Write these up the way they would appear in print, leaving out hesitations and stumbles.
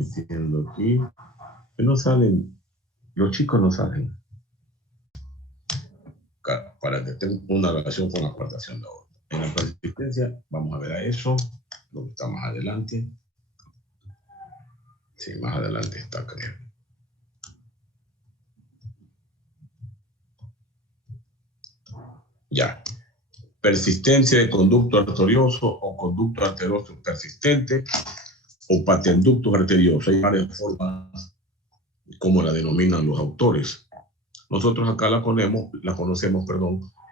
transmitiendo aquí. Que no salen, los chicos no salen. Para que tenga una relación con la coartación de aorta. En la persistencia, vamos a ver a eso, lo que está más adelante. Sí, más adelante está, creo. Ya. Persistencia de conducto arterioso o conducto arterioso persistente o patenducto arterioso. Hay varias formas como la denominan los autores. Nosotros acá la conocemos,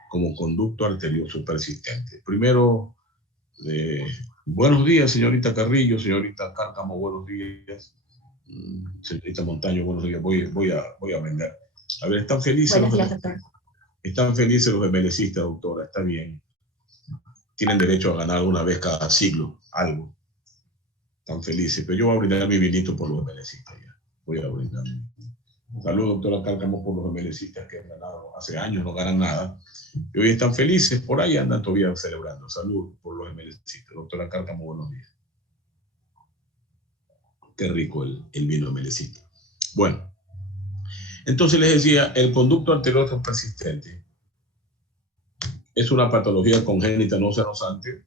como conducto arterioso persistente. Primero, buenos días, señorita Carrillo, señorita Cárcamo, buenos días. Señorita Montaño, buenos días. Voy a vender. A ver, ¿están felices? Buenos días, doctor. Están felices los MLCistas, doctora, está bien. Tienen derecho a ganar una vez cada siglo, algo. Están felices, pero yo voy a brindar mi vinito por los MLCistas ya. Voy a brindar mi vinito. Saludos, doctora Cárcamo, por los MLCistas que han ganado hace años, no ganan nada. Y hoy están felices, por ahí andan todavía celebrando. Saludos por los MLCistas. Doctora Cárcamo, buenos días. Qué rico el vino MLCista. Bueno, entonces les decía, el conducto arterioso persistente es una patología congénita no sanosante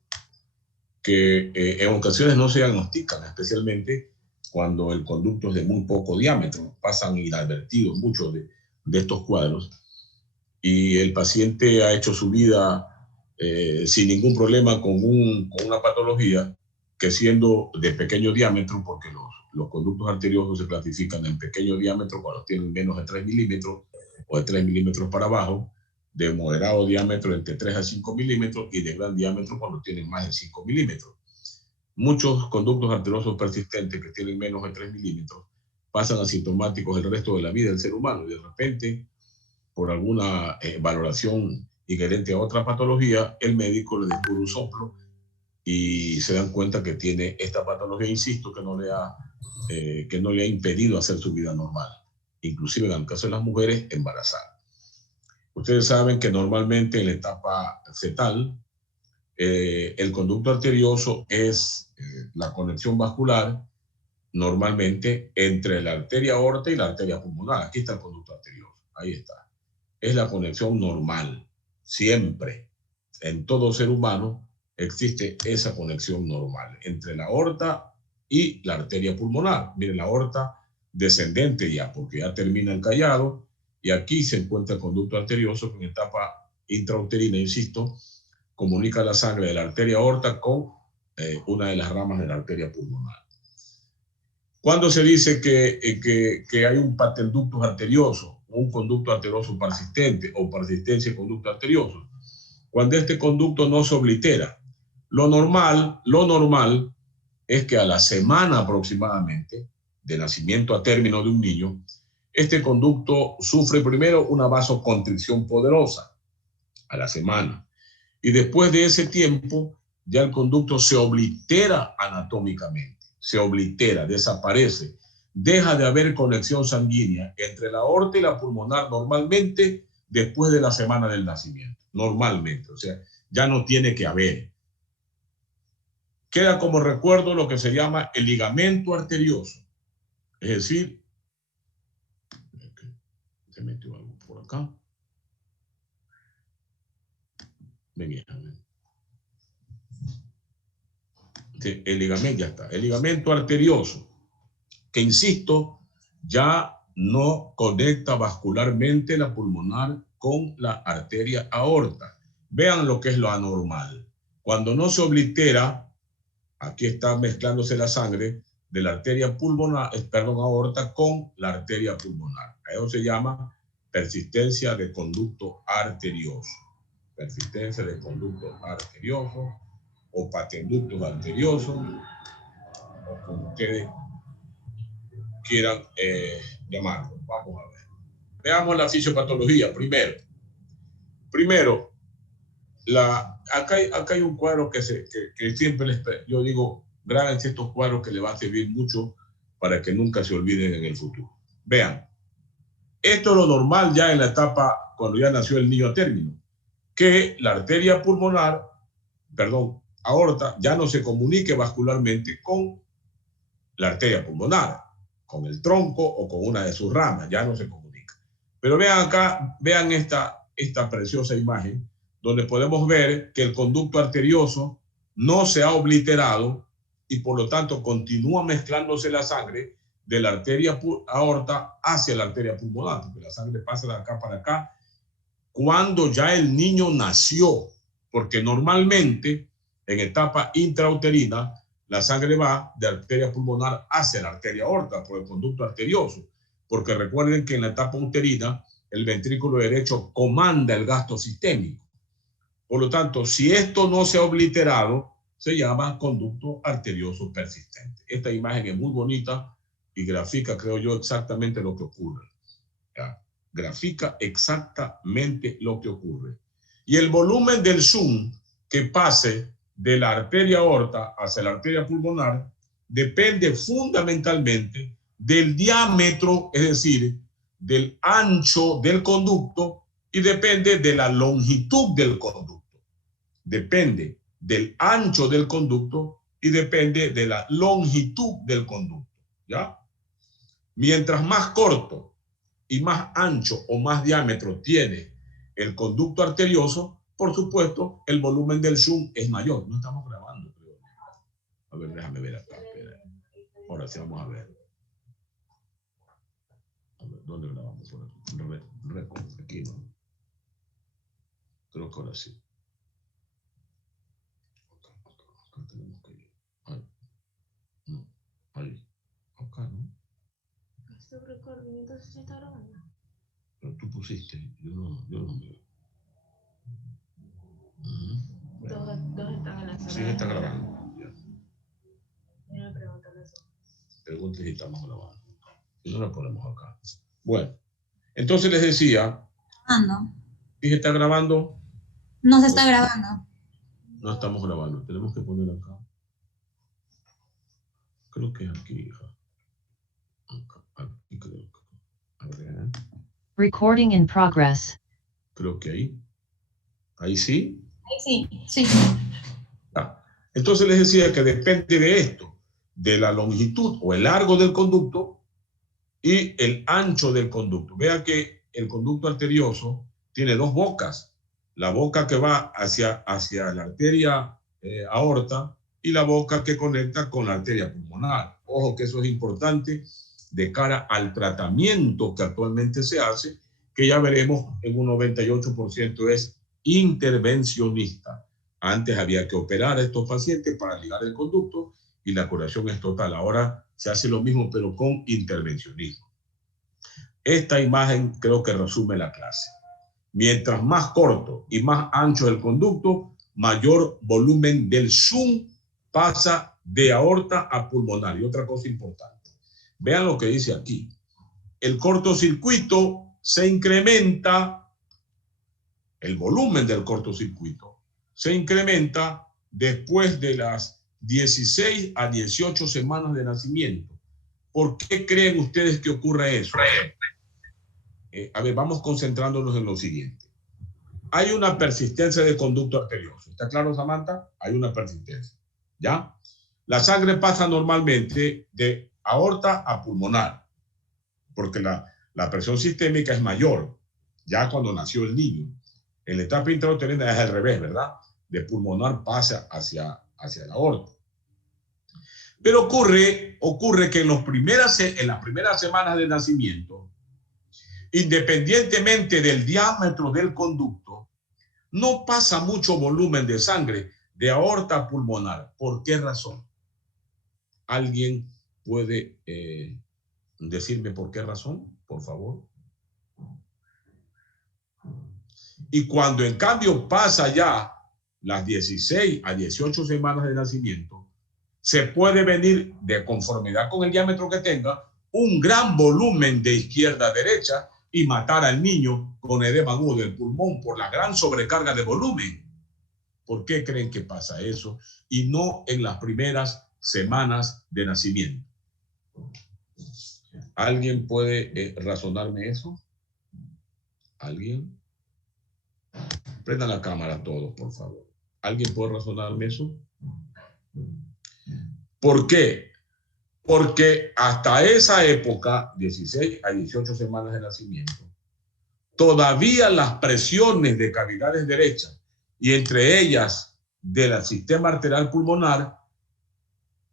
que en ocasiones no se diagnostican, especialmente cuando el conducto es de muy poco diámetro. Pasan inadvertidos muchos de estos cuadros y el paciente ha hecho su vida sin ningún problema con una patología que, siendo de pequeño diámetro, porque los conductos arteriosos se clasifican en pequeño diámetro cuando tienen menos de 3 milímetros o de 3 milímetros para abajo, de moderado diámetro entre 3 a 5 milímetros y de gran diámetro cuando tienen más de 5 milímetros. Muchos conductos arteriosos persistentes que tienen menos de 3 milímetros pasan asintomáticos el resto de la vida del ser humano y de repente, por alguna valoración inherente a otra patología, el médico le descubre un soplo y se dan cuenta que tiene esta patología, insisto, que no le ha impedido hacer su vida normal, inclusive en el caso de las mujeres embarazadas. Ustedes saben que normalmente en la etapa fetal, el conducto arterioso es la conexión vascular normalmente entre la arteria aorta y la arteria pulmonar. Aquí está el conducto arterioso, ahí está. Es la conexión normal, siempre. En todo ser humano existe esa conexión normal entre la aorta y la arteria pulmonar. Miren, la aorta descendente ya, porque ya termina el callado, y aquí se encuentra el conducto arterioso que en etapa intrauterina, insisto, comunica la sangre de la arteria aorta con una de las ramas de la arteria pulmonar. ¿Cuándo se dice que hay un patenducto arterioso, un conducto arterioso persistente o persistencia de conducto arterioso? Cuando este conducto no se oblitera. Lo normal es que a la semana aproximadamente de nacimiento a término de un niño, este conducto sufre primero una vasoconstricción poderosa a la semana. Y después de ese tiempo, ya el conducto se oblitera anatómicamente, se oblitera, desaparece. Deja de haber conexión sanguínea entre la aorta y la pulmonar normalmente después de la semana del nacimiento. Normalmente, o sea, ya no tiene que haber. Queda como recuerdo lo que se llama el ligamento arterioso. Es decir, se metió algo por acá. Venía, el ligamento, ya está. El ligamento arterioso, que insisto, ya no conecta vascularmente la pulmonar con la arteria aorta. Vean lo que es lo anormal. Cuando no se oblitera, aquí está mezclándose la sangre de la arteria pulmonar, aorta con la arteria pulmonar. Eso se llama persistencia de conducto arterioso. Persistencia de conducto arterioso o patenductos arteriosos, o como ustedes quieran llamarlo. Vamos a ver. Veamos la fisiopatología primero. Acá hay un cuadro que siempre yo digo, grábense estos cuadros que les va a servir mucho para que nunca se olviden en el futuro. Vean, esto es lo normal ya en la etapa cuando ya nació el niño a término, que la arteria aorta, ya no se comunique vascularmente con la arteria pulmonar, con el tronco o con una de sus ramas, ya no se comunica. Pero vean acá, vean esta preciosa imagen, donde podemos ver que el conducto arterioso no se ha obliterado y por lo tanto continúa mezclándose la sangre de la arteria aorta hacia la arteria pulmonar, porque la sangre pasa de acá para acá cuando ya el niño nació, porque normalmente en etapa intrauterina la sangre va de arteria pulmonar hacia la arteria aorta por el conducto arterioso, porque recuerden que en la etapa uterina el ventrículo derecho comanda el gasto sistémico. Por lo tanto, si esto no se ha obliterado, se llama conducto arterioso persistente. Esta imagen es muy bonita y grafica, creo yo, exactamente lo que ocurre. ¿Ya? Grafica exactamente lo que ocurre. Y el volumen del zoom que pase de la arteria aorta hacia la arteria pulmonar depende fundamentalmente del diámetro, es decir, del ancho del conducto, y depende de la longitud del conducto. Depende del ancho del conducto y depende de la longitud del conducto. ¿Ya? Mientras más corto y más ancho o más diámetro tiene el conducto arterioso, por supuesto, el volumen del zoom es mayor. No estamos grabando, creo. A ver, déjame ver acá. Espera. Ahora sí vamos a ver. A ver, ¿dónde grabamos? Por aquí. Aquí no. Creo que ahora sí. Acá tenemos que ir. Ahí. No. Ahí. Acá, ¿no? Estoy recordando, entonces se está grabando. Pero tú pusiste, yo no veo. Dos están en la sala. Sí, está grabando. Ya. Yo me pregunto eso. Pregunte si estamos grabando. Y no la ponemos acá. Bueno, entonces les decía. ¿Sí se está grabando? No se está grabando. No estamos grabando. Tenemos que poner acá. Creo que es aquí, hija. Acá, aquí creo que. A ver. Recording in progress. Creo que ahí. Ahí sí. Sí, sí. Ah, entonces les decía que depende de esto, de la longitud o el largo del conducto y el ancho del conducto. Vea que el conducto arterioso tiene dos bocas. La boca que va hacia la arteria aorta y la boca que conecta con la arteria pulmonar. Ojo que eso es importante de cara al tratamiento que actualmente se hace, que ya veremos en un 98% es intervencionista. Antes había que operar a estos pacientes para ligar el conducto y la curación es total. Ahora se hace lo mismo pero con intervencionismo. Esta imagen creo que resume la clase. Mientras más corto y más ancho el conducto, mayor volumen del zoom pasa de aorta a pulmonar. Y otra cosa importante, vean lo que dice aquí. El cortocircuito se incrementa, el volumen del cortocircuito se incrementa después de las 16 a 18 semanas de nacimiento. ¿Por qué creen ustedes que ocurre eso? A ver, vamos concentrándonos en lo siguiente. Hay una persistencia de conducto arterioso. ¿Está claro, Samantha? Hay una persistencia. ¿Ya? La sangre pasa normalmente de aorta a pulmonar, porque la presión sistémica es mayor, ya cuando nació el niño. En la etapa intrauterina es al revés, ¿verdad? De pulmonar pasa hacia la aorta. Pero ocurre que en las primeras semanas de nacimiento, independientemente del diámetro del conducto, no pasa mucho volumen de sangre de aorta a pulmonar. ¿Por qué razón? ¿Alguien puede decirme por qué razón, por favor? Y cuando en cambio pasa ya las 16 a 18 semanas de nacimiento, se puede venir de conformidad con el diámetro que tenga un gran volumen de izquierda a derecha y matar al niño con edema agudo del pulmón por la gran sobrecarga de volumen. ¿Por qué creen que pasa eso? Y no en las primeras semanas de nacimiento. ¿Alguien puede razonarme eso? ¿Alguien? Prendan la cámara todos, por favor. ¿Alguien puede razonarme eso? ¿Por qué? Porque hasta esa época, 16 a 18 semanas de nacimiento, todavía las presiones de cavidades derechas y entre ellas del sistema arterial pulmonar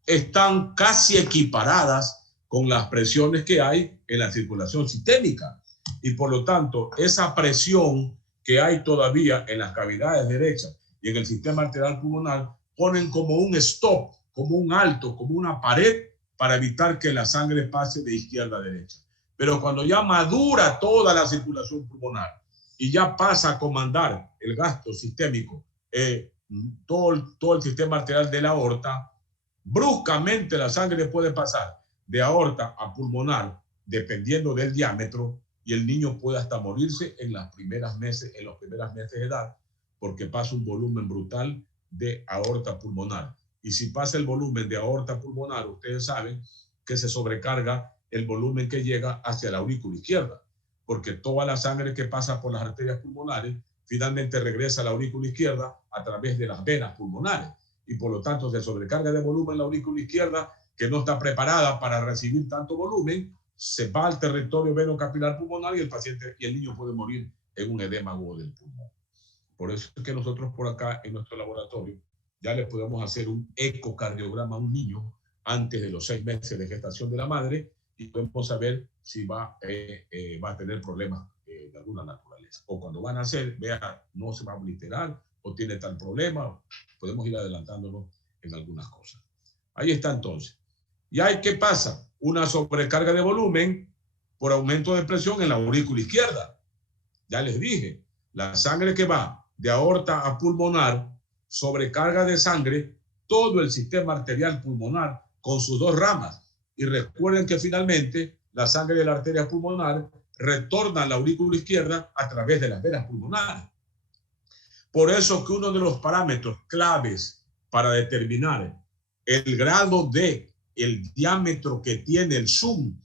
están casi equiparadas con las presiones que hay en la circulación sistémica. Y por lo tanto, esa presión que hay todavía en las cavidades derechas y en el sistema arterial pulmonar ponen como un stop, como un alto, como una pared para evitar que la sangre pase de izquierda a derecha. Pero cuando ya madura toda la circulación pulmonar y ya pasa a comandar el gasto sistémico, todo el sistema arterial de la aorta, bruscamente la sangre puede pasar de aorta a pulmonar dependiendo del diámetro y el niño puede hasta morirse en los primeros meses de edad porque pasa un volumen brutal de aorta pulmonar. Y si pasa el volumen de aorta pulmonar, ustedes saben que se sobrecarga el volumen que llega hacia la aurícula izquierda, porque toda la sangre que pasa por las arterias pulmonares finalmente regresa a la aurícula izquierda a través de las venas pulmonares. Y por lo tanto se sobrecarga de volumen la aurícula izquierda, que no está preparada para recibir tanto volumen, se va al territorio venocapilar pulmonar y el paciente y el niño puede morir en un edema agudo del pulmón. Por eso es que nosotros por acá en nuestro laboratorio ya le podemos hacer un ecocardiograma a un niño antes de los 6 meses de gestación de la madre y podemos saber si va a tener problemas de alguna naturaleza. O cuando van a nacer, vea, no se va a obliterar o tiene tal problema, podemos ir adelantándonos en algunas cosas. Ahí está entonces. ¿Y ahí qué pasa? Una sobrecarga de volumen por aumento de presión en la aurícula izquierda. Ya les dije, la sangre que va de aorta a pulmonar, sobrecarga de sangre todo el sistema arterial pulmonar con sus dos ramas. Y recuerden que finalmente la sangre de la arteria pulmonar retorna a la aurícula izquierda a través de las venas pulmonares. Por eso que uno de los parámetros claves para determinar el grado de el diámetro que tiene el zoom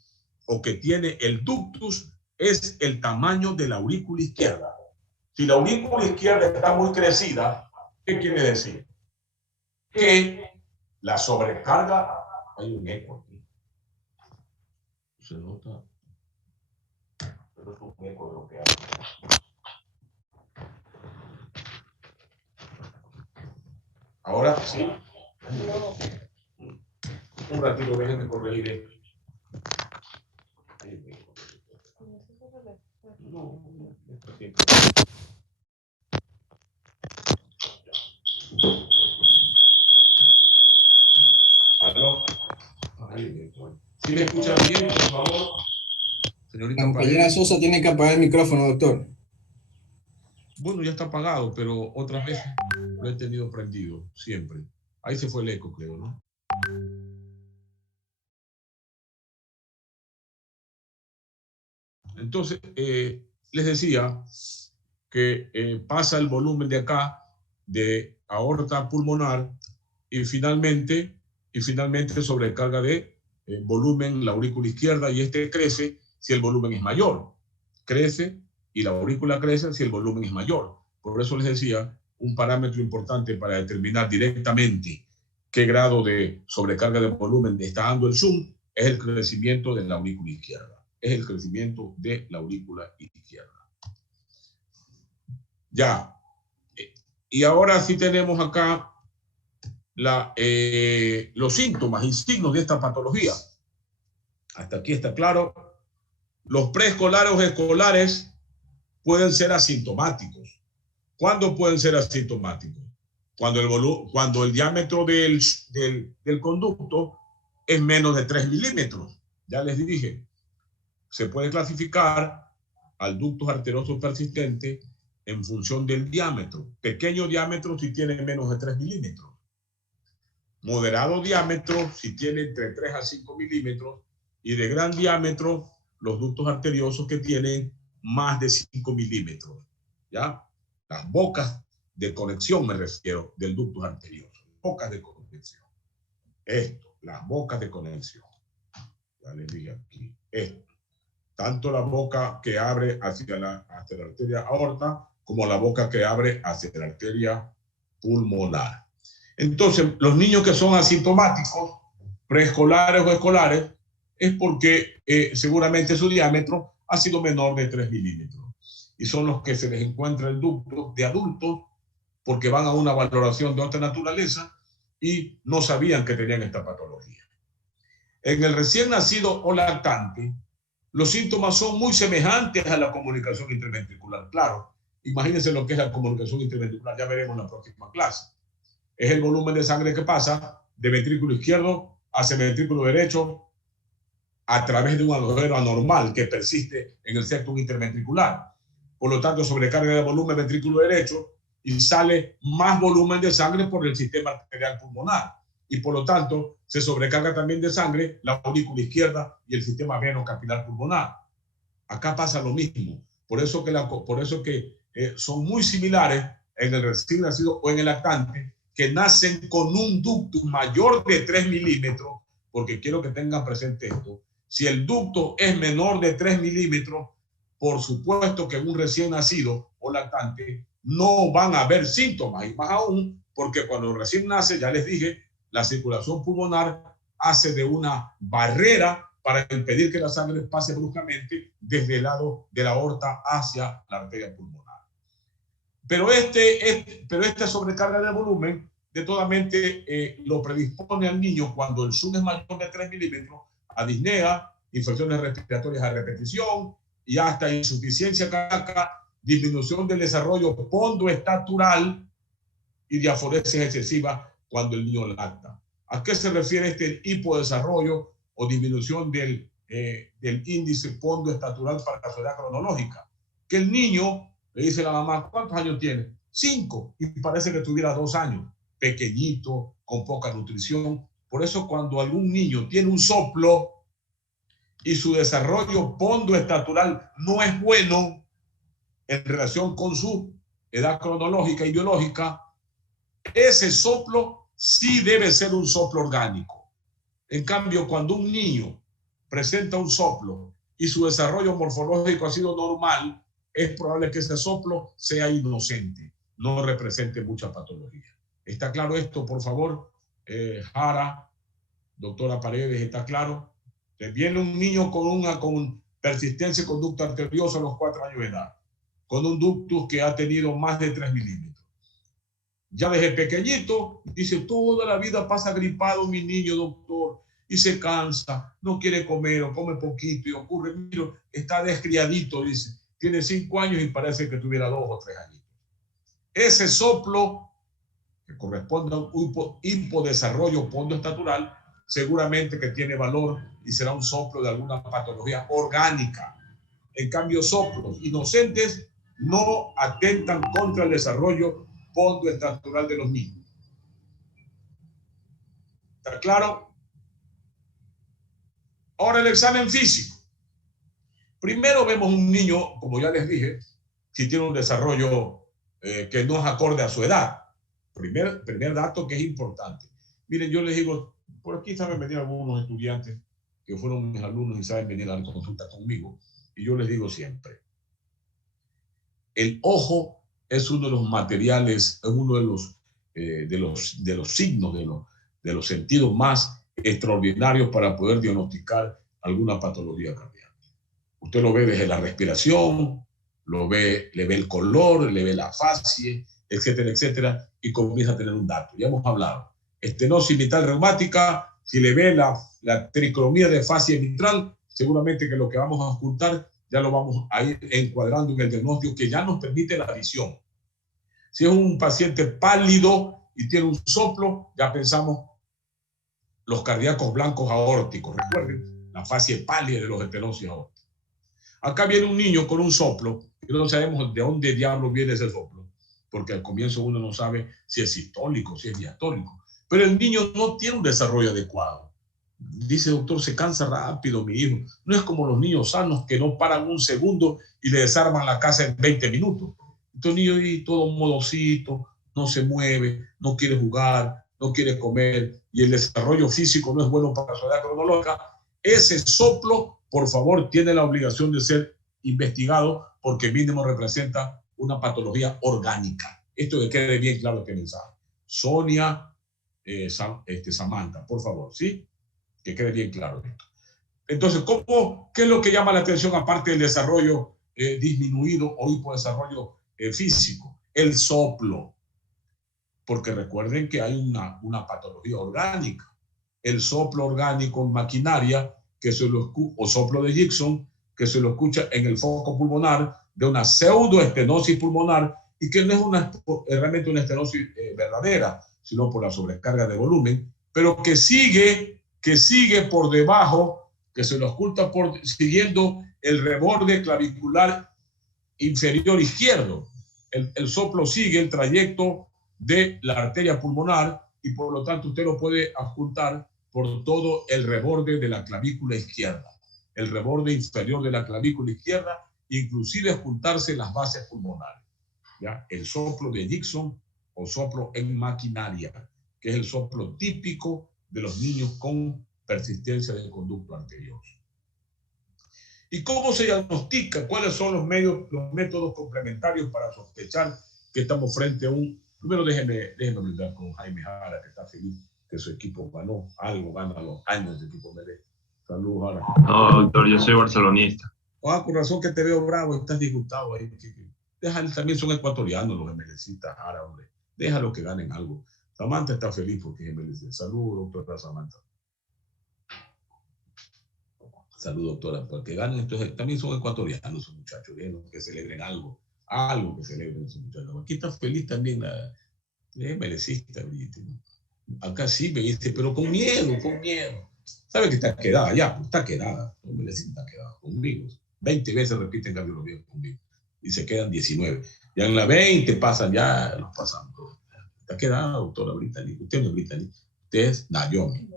o que tiene el ductus es el tamaño de la aurícula izquierda. Si la aurícula izquierda está muy crecida, ¿qué quiere decir? Que la sobrecarga, hay un eco aquí. Se nota, pero es un eco de lo que hay. Ahora sí. Un ratito, déjenme corregir esto. No, ¿aló? ¿Sí me escuchan bien, por favor? Señorita La compañera Sosa tiene que apagar el micrófono, doctor. Bueno, ya está apagado, pero otras veces lo he tenido prendido, siempre. Ahí se fue el eco, creo, ¿no? Entonces, les decía que pasa el volumen de acá, de aorta pulmonar, y finalmente sobrecarga de volumen la aurícula izquierda, y este crece si el volumen es mayor. Crece y la aurícula crece si el volumen es mayor. Por eso les decía, un parámetro importante para determinar directamente qué grado de sobrecarga de volumen está dando el zoom es el crecimiento de la aurícula izquierda. Es el crecimiento de la aurícula izquierda. Ya. Y ahora sí tenemos acá los síntomas y signos de esta patología. Hasta aquí está claro. Los preescolares o escolares pueden ser asintomáticos. ¿Cuándo pueden ser asintomáticos? Cuando el diámetro del conducto es menos de 3 milímetros. Ya les dije, se puede clasificar al ductus arterioso persistente en función del diámetro. Pequeño diámetro si tiene menos de 3 milímetros. Moderado diámetro si tiene entre 3 a 5 milímetros. Y de gran diámetro, los ductos arteriosos que tienen más de 5 milímetros. ¿Ya? Las bocas de conexión, me refiero, del ductus arterioso. Bocas de conexión. Esto, las bocas de conexión. Ya les dije aquí. Esto. Tanto la boca que abre hacia la arteria aorta como la boca que abre hacia la arteria pulmonar. Entonces, los niños que son asintomáticos preescolares o escolares, es porque seguramente su diámetro ha sido menor de 3 milímetros. Y son los que se les encuentra en ductos de adultos porque van a una valoración de otra naturaleza y no sabían que tenían esta patología. En el recién nacido o lactante, los síntomas son muy semejantes a la comunicación interventricular. Claro, imagínense lo que es la comunicación interventricular, ya veremos en la próxima clase. Es el volumen de sangre que pasa de ventrículo izquierdo hacia el ventrículo derecho a través de un agujero anormal que persiste en el septum interventricular. Por lo tanto, sobrecarga de volumen ventrículo derecho y sale más volumen de sangre por el sistema arterial pulmonar. Y por lo tanto, se sobrecarga también de sangre la aurícula izquierda y el sistema veno-capilar pulmonar. Acá pasa lo mismo. Por eso que son muy similares en el recién nacido o en el lactante, que nacen con un ducto mayor de 3 milímetros, porque quiero que tengan presente esto. Si el ducto es menor de 3 milímetros, por supuesto que en un recién nacido o lactante no van a haber síntomas, y más aún porque cuando recién nace, ya les dije, la circulación pulmonar hace de una barrera para impedir que la sangre pase bruscamente desde el lado de la aorta hacia la arteria pulmonar. Pero esta sobrecarga de volumen de toda mente lo predispone al niño cuando el zoom es mayor de 3 milímetros a disnea, infecciones respiratorias a repetición y hasta insuficiencia cardíaca, disminución del desarrollo pondoestatural y diaforesis excesiva cuando el niño lacta. ¿A qué se refiere este hipodesarrollo o disminución del índice pondoestatural para la edad cronológica? Que el niño le dice a la mamá, ¿cuántos años tiene? 5, y parece que tuviera 2 años, pequeñito, con poca nutrición. Por eso cuando algún niño tiene un soplo y su desarrollo pondoestatural no es bueno en relación con su edad cronológica y biológica, ese soplo sí debe ser un soplo orgánico. En cambio, cuando un niño presenta un soplo y su desarrollo morfológico ha sido normal, es probable que ese soplo sea inocente, no represente mucha patología. ¿Está claro esto, por favor? Jara, doctora Paredes, ¿está claro? Viene un niño con persistencia y conducto arterioso a los 4 años de edad, con un ductus que ha tenido más de 3 milímetros. Ya desde pequeñito, dice, toda la vida pasa gripado mi niño, doctor, y se cansa, no quiere comer o come poquito y ocurre, mira, está descriadito, dice, tiene 5 años y parece que tuviera 2 o 3 años. Ese soplo, que corresponde a un hipodesarrollo pondoestatural, seguramente que tiene valor y será un soplo de alguna patología orgánica. En cambio, soplos inocentes no atentan contra el desarrollo pondoestatural de los niños. ¿Está claro? Ahora el examen físico. Primero vemos un niño, como ya les dije, si tiene un desarrollo que no es acorde a su edad. Primer dato que es importante. Miren, yo les digo, por aquí saben venir algunos estudiantes que fueron mis alumnos y saben venir a dar consulta conmigo. Y yo les digo siempre, el ojo es uno de los materiales, es uno de los signos, de los sentidos más extraordinarios para poder diagnosticar alguna patología cardíaca. Usted lo ve desde la respiración, le ve el color, le ve la facie, etcétera, etcétera, y comienza a tener un dato. Ya hemos hablado. Estenosis mitral reumática, si le ve la tricromía de facie mitral, seguramente que lo que vamos a ocultar ya lo vamos a ir encuadrando en el diagnóstico que ya nos permite la visión. Si es un paciente pálido y tiene un soplo, ya pensamos los cardíacos blancos aórticos. Recuerden, la fase pálida de los estenosis aórticos. Acá viene un niño con un soplo y no sabemos de dónde diablo viene ese soplo, porque al comienzo uno no sabe si es sistólico, si es diastólico. Pero el niño no tiene un desarrollo adecuado. Dice, doctor, se cansa rápido mi hijo. No es como los niños sanos que no paran un segundo y le desarman la casa en 20 minutos. Entonces el niño ahí todo modosito, no se mueve, no quiere jugar, no quiere comer y el desarrollo físico no es bueno para su edad cronológica. Ese soplo, por favor, tiene la obligación de ser investigado porque mínimo representa una patología orgánica. Esto que quede bien claro este mensaje. Sonia, Samantha, por favor, ¿sí? Que quede bien claro esto. Entonces, ¿qué es lo que llama la atención aparte del desarrollo disminuido o hipodesarrollo físico? El soplo. Porque recuerden que hay una patología orgánica. El soplo orgánico en maquinaria, o soplo de Dixon, que se lo escucha en el foco pulmonar de una pseudoestenosis pulmonar y que no es realmente una estenosis verdadera, sino por la sobrecarga de volumen, pero que sigue por debajo, que se lo oculta siguiendo el reborde clavicular inferior izquierdo. El soplo sigue el trayecto de la arteria pulmonar y por lo tanto usted lo puede ocultar por todo el reborde de la clavícula izquierda, el reborde inferior de la clavícula izquierda, inclusive ocultarse las bases pulmonares. ¿Ya? El soplo de Dixon o soplo en maquinaria, que es el soplo típico de los niños con persistencia del conducto arterioso. ¿Y cómo se diagnostica? ¿Cuáles son los métodos complementarios para sospechar que estamos frente a un... Primero déjeme hablar con Jaime Jara, que está feliz que su equipo ganó algo, gana los años de equipo merece. Saludos, Jara. No, doctor, yo soy barcelonista. Con razón que te veo bravo, estás disgustado ahí. Déjalo, también son ecuatorianos los MLCistas, Jara, hombre. Déjalo que ganen algo. Samantha está feliz porque es MLC. Saludos, doctora Samantha. Saludos, doctora. Porque ganen, entonces también son ecuatorianos esos muchachos, que celebren algo que celebren esos muchachos. Aquí está feliz también la MLCista, ¿no? Acá sí me dice, pero con miedo. ¿Sabe que está quedada ya? Pues está quedada. La MLCista está quedada conmigo. 20 veces repiten cardiología conmigo. Y se quedan 19. Ya en la 20 pasan, ya los pasan. Está quedada, doctora Brittany. Usted no es Brittany. Usted es Naomi.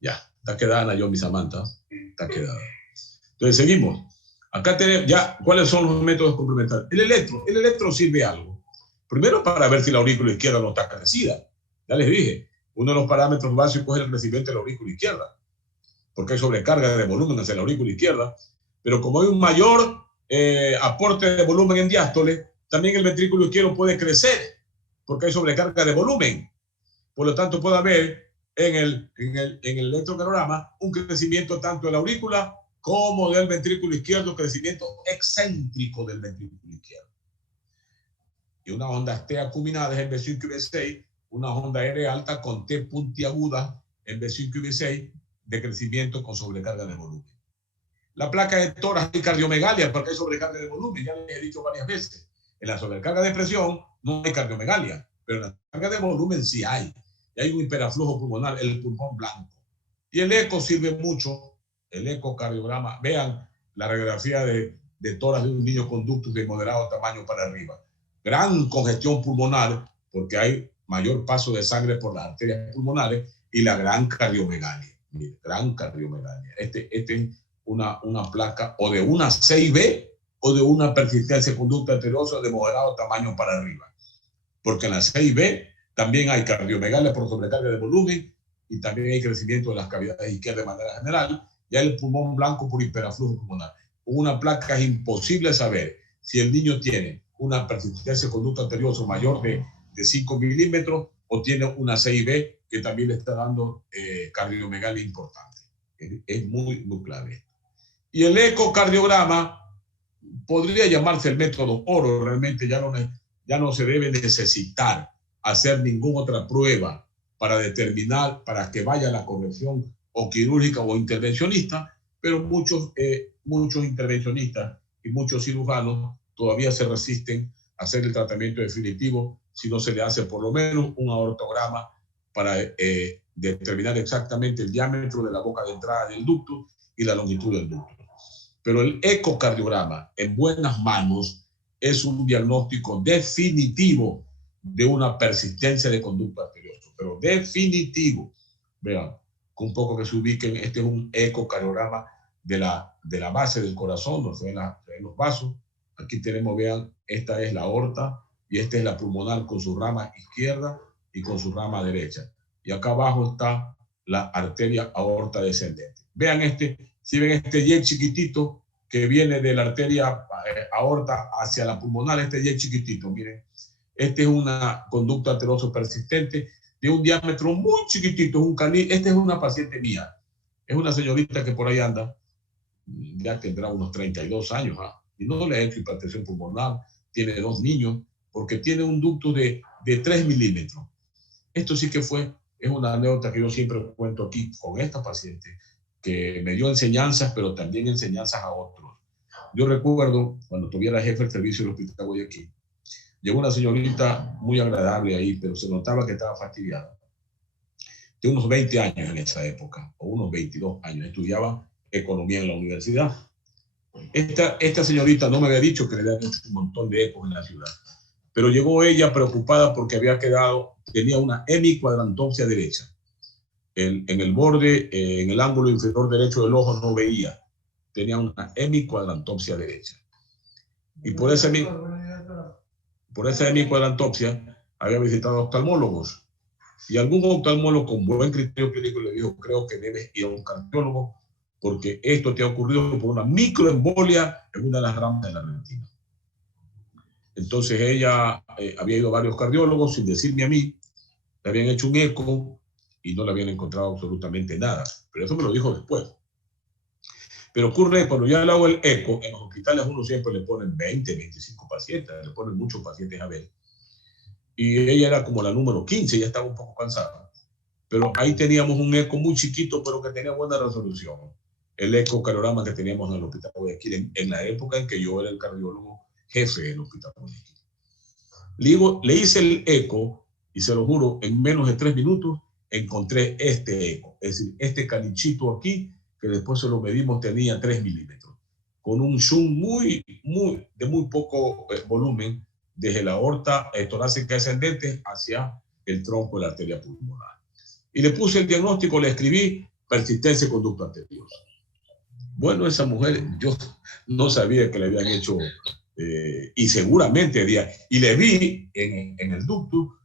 Ya, está quedada Naomi Samantha. Está quedada. Entonces seguimos. Acá tenemos ya cuáles son los métodos complementarios. El electro sirve algo. Primero para ver si la aurícula izquierda no está crecida. Ya les dije, uno de los parámetros básicos es el crecimiento de la aurícula izquierda, porque hay sobrecarga de volumen hacia la aurícula izquierda, pero como hay un mayor aporte de volumen en diástole, también el ventrículo izquierdo puede crecer, porque hay sobrecarga de volumen. Por lo tanto, puede haber en el electrocardiograma un crecimiento tanto de la aurícula como del ventrículo izquierdo, crecimiento excéntrico del ventrículo izquierdo. Y una onda T acuminada en B5 y B6, una onda R alta con T puntiaguda en B5 y B6 de crecimiento con sobrecarga de volumen. La placa de tórax y cardiomegalia, porque hay sobrecarga de volumen, ya les he dicho varias veces. En la sobrecarga de presión no hay cardiomegalia, pero en la carga de volumen sí hay. Y hay un hiperaflujo pulmonar, el pulmón blanco. Y el eco sirve mucho, el ecocardiograma. Vean la radiografía de tórax de un niño con ductos de moderado tamaño para arriba. Gran congestión pulmonar, porque hay mayor paso de sangre por las arterias pulmonares y la gran cardiomegalia. Mire, gran cardiomegalia. Este es una placa o de una 6B o de una persistencia de conducto arterioso de moderado tamaño para arriba. Porque en la 6B también hay cardiomegalia por sobrecarga de volumen y también hay crecimiento de las cavidades izquierdas de manera general. Y hay el pulmón blanco por hiperaflujo pulmonar. Una placa es imposible saber si el niño tiene una persistencia de conducto arterioso mayor de 5 milímetros o tiene una 6B que también le está dando cardiomegalia importante. Es muy, muy clave. Y el ecocardiograma podría llamarse el método oro. Realmente ya no se debe necesitar hacer ninguna otra prueba para determinar, para que vaya la corrección o quirúrgica o intervencionista, pero muchos intervencionistas y muchos cirujanos todavía se resisten a hacer el tratamiento definitivo si no se le hace por lo menos un aortograma para determinar exactamente el diámetro de la boca de entrada del ducto y la longitud del ducto. Pero el ecocardiograma en buenas manos es un diagnóstico definitivo de una persistencia de conducto arterioso, pero definitivo. Vean, con un poco que se ubiquen, este es un ecocardiograma de la base del corazón, donde se ven los vasos. Aquí tenemos, vean, esta es la aorta y esta es la pulmonar con su rama izquierda y con su rama derecha. Y acá abajo está la arteria aorta descendente. Vean si ven este Y chiquitito que viene de la arteria aorta hacia la pulmonar, este Y chiquitito, miren. Este es una conducto arterioso persistente de un diámetro muy chiquitito, esta es una paciente mía. Es una señorita que por ahí anda, ya tendrá unos 32 años, y no le ha hecho hipertensión pulmonar, tiene 2 niños, porque tiene un ducto de 3 milímetros. Esto sí que es una anécdota que yo siempre cuento aquí con esta paciente, que me dio enseñanzas, pero también enseñanzas a otros. Yo recuerdo, cuando todavía era jefe del servicio del Hospital Guayaquil, llegó una señorita muy agradable ahí, pero se notaba que estaba fastidiada. De unos 20 años en esa época, o unos 22 años, estudiaba economía en la universidad. Esta señorita no me había dicho que le habían hecho un montón de ecos en la ciudad, pero llegó ella preocupada porque tenía una hemicuadrantopsia derecha. En el borde, en el ángulo inferior derecho del ojo no veía. Tenía una hemicuadrantopsia derecha. Y por esa hemicuadrantopsia había visitado oftalmólogos. Y algún oftalmólogo con buen criterio clínico le dijo, creo que debes ir a un cardiólogo porque esto te ha ocurrido por una microembolia en una de las ramas de la retina. Entonces ella había ido a varios cardiólogos sin decirme a mí, le habían hecho un eco y no le habían encontrado absolutamente nada. Pero eso me lo dijo después. Pero ocurre cuando ya le hago el eco, en los hospitales uno siempre le ponen 20, 25 pacientes, le ponen muchos pacientes a ver. Y ella era como la número 15, ya estaba un poco cansada. Pero ahí teníamos un eco muy chiquito, pero que tenía buena resolución. El ecocardiograma que teníamos en el Hospital Guayaquil, en la época en que yo era el cardiólogo jefe del Hospital Guayaquil. Le hice el eco, y se lo juro, en menos de 3 minutos encontré este eco. Es decir, este canichito aquí, que después se lo medimos, tenía 3 milímetros. Con un zoom de muy poco volumen, desde la aorta torácica ascendente hacia el tronco de la arteria pulmonar. Y le puse el diagnóstico, le escribí persistencia de conducto anterior. Bueno, esa mujer, yo no sabía que le habían hecho, y seguramente y le vi en el ducto,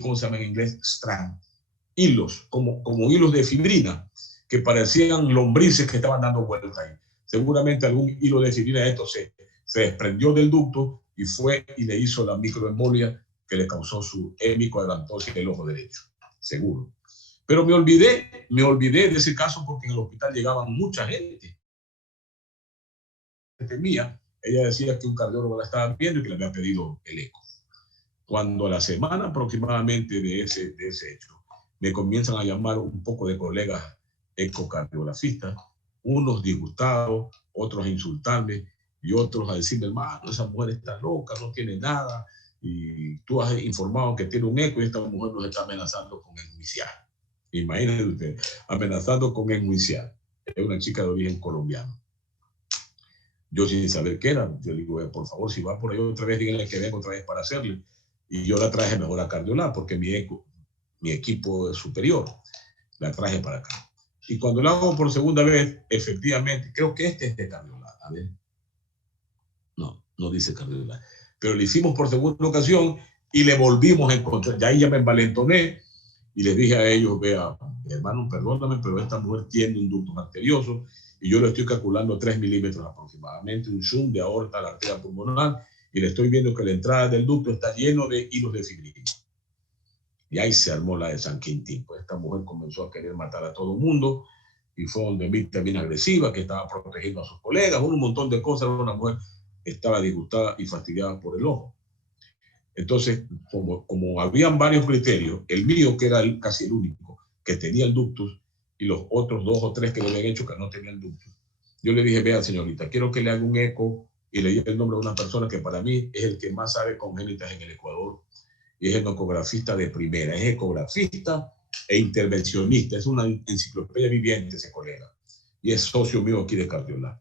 ¿cómo se llama en inglés? Strand, hilos, como hilos de fibrina, que parecían lombrices que estaban dando vuelta ahí. Seguramente algún hilo de fibrina de esto se desprendió del ducto y fue y le hizo la microembolia que le causó su hemicuadrantopsia del ojo derecho, seguro. Pero me olvidé de ese caso porque en el hospital llegaban mucha gente. Ella decía que un cardiólogo la estaba viendo y que le había pedido el eco. Cuando a la semana aproximadamente de ese hecho, me comienzan a llamar un poco de colegas ecocardiografistas, unos disgustados, otros a insultarme y otros a decirme, hermano, esa mujer está loca, no tiene nada, y tú has informado que tiene un eco y esta mujer nos está amenazando con enjuiciar. Imagínense ustedes, amenazando con enjuiciar. Es una chica de origen colombiano. Yo sin saber qué era, yo digo, por favor, si va por ahí otra vez, díganle que venga otra vez para hacerle. Y yo la traje mejor a Cardiolar porque mi equipo es superior. La traje para acá. Y cuando la hago por segunda vez, efectivamente, creo que este es de Cardiolar. A ver. No dice Cardiolar. Pero le hicimos por segunda ocasión y le volvimos a encontrar. Ya ahí ya me envalentoné y les dije a ellos, vea, hermano, perdóname, pero esta mujer tiene un ducto arterioso y yo le estoy calculando 3 milímetros aproximadamente, un zoom de aorta a la arteria pulmonar, y le estoy viendo que la entrada del ducto está lleno de hilos de fibrina. Y ahí se armó la de San Quintín. Pues esta mujer comenzó a querer matar a todo el mundo y fue donde vi también agresiva, que estaba protegiendo a sus colegas, un montón de cosas. Una mujer estaba disgustada y fastidiada por el ojo. Entonces, como habían varios criterios, el mío, que era casi el único, que tenía el ductus, y los otros 2 o 3 que lo habían hecho que no tenían ductus, yo le dije, vea señorita, quiero que le haga un eco, y le di el nombre de una persona que para mí es el que más sabe congénitas en el Ecuador, y es ecografista de primera, es ecografista e intervencionista, es una enciclopedia viviente ese colega, y es socio mío aquí de Cardiolar.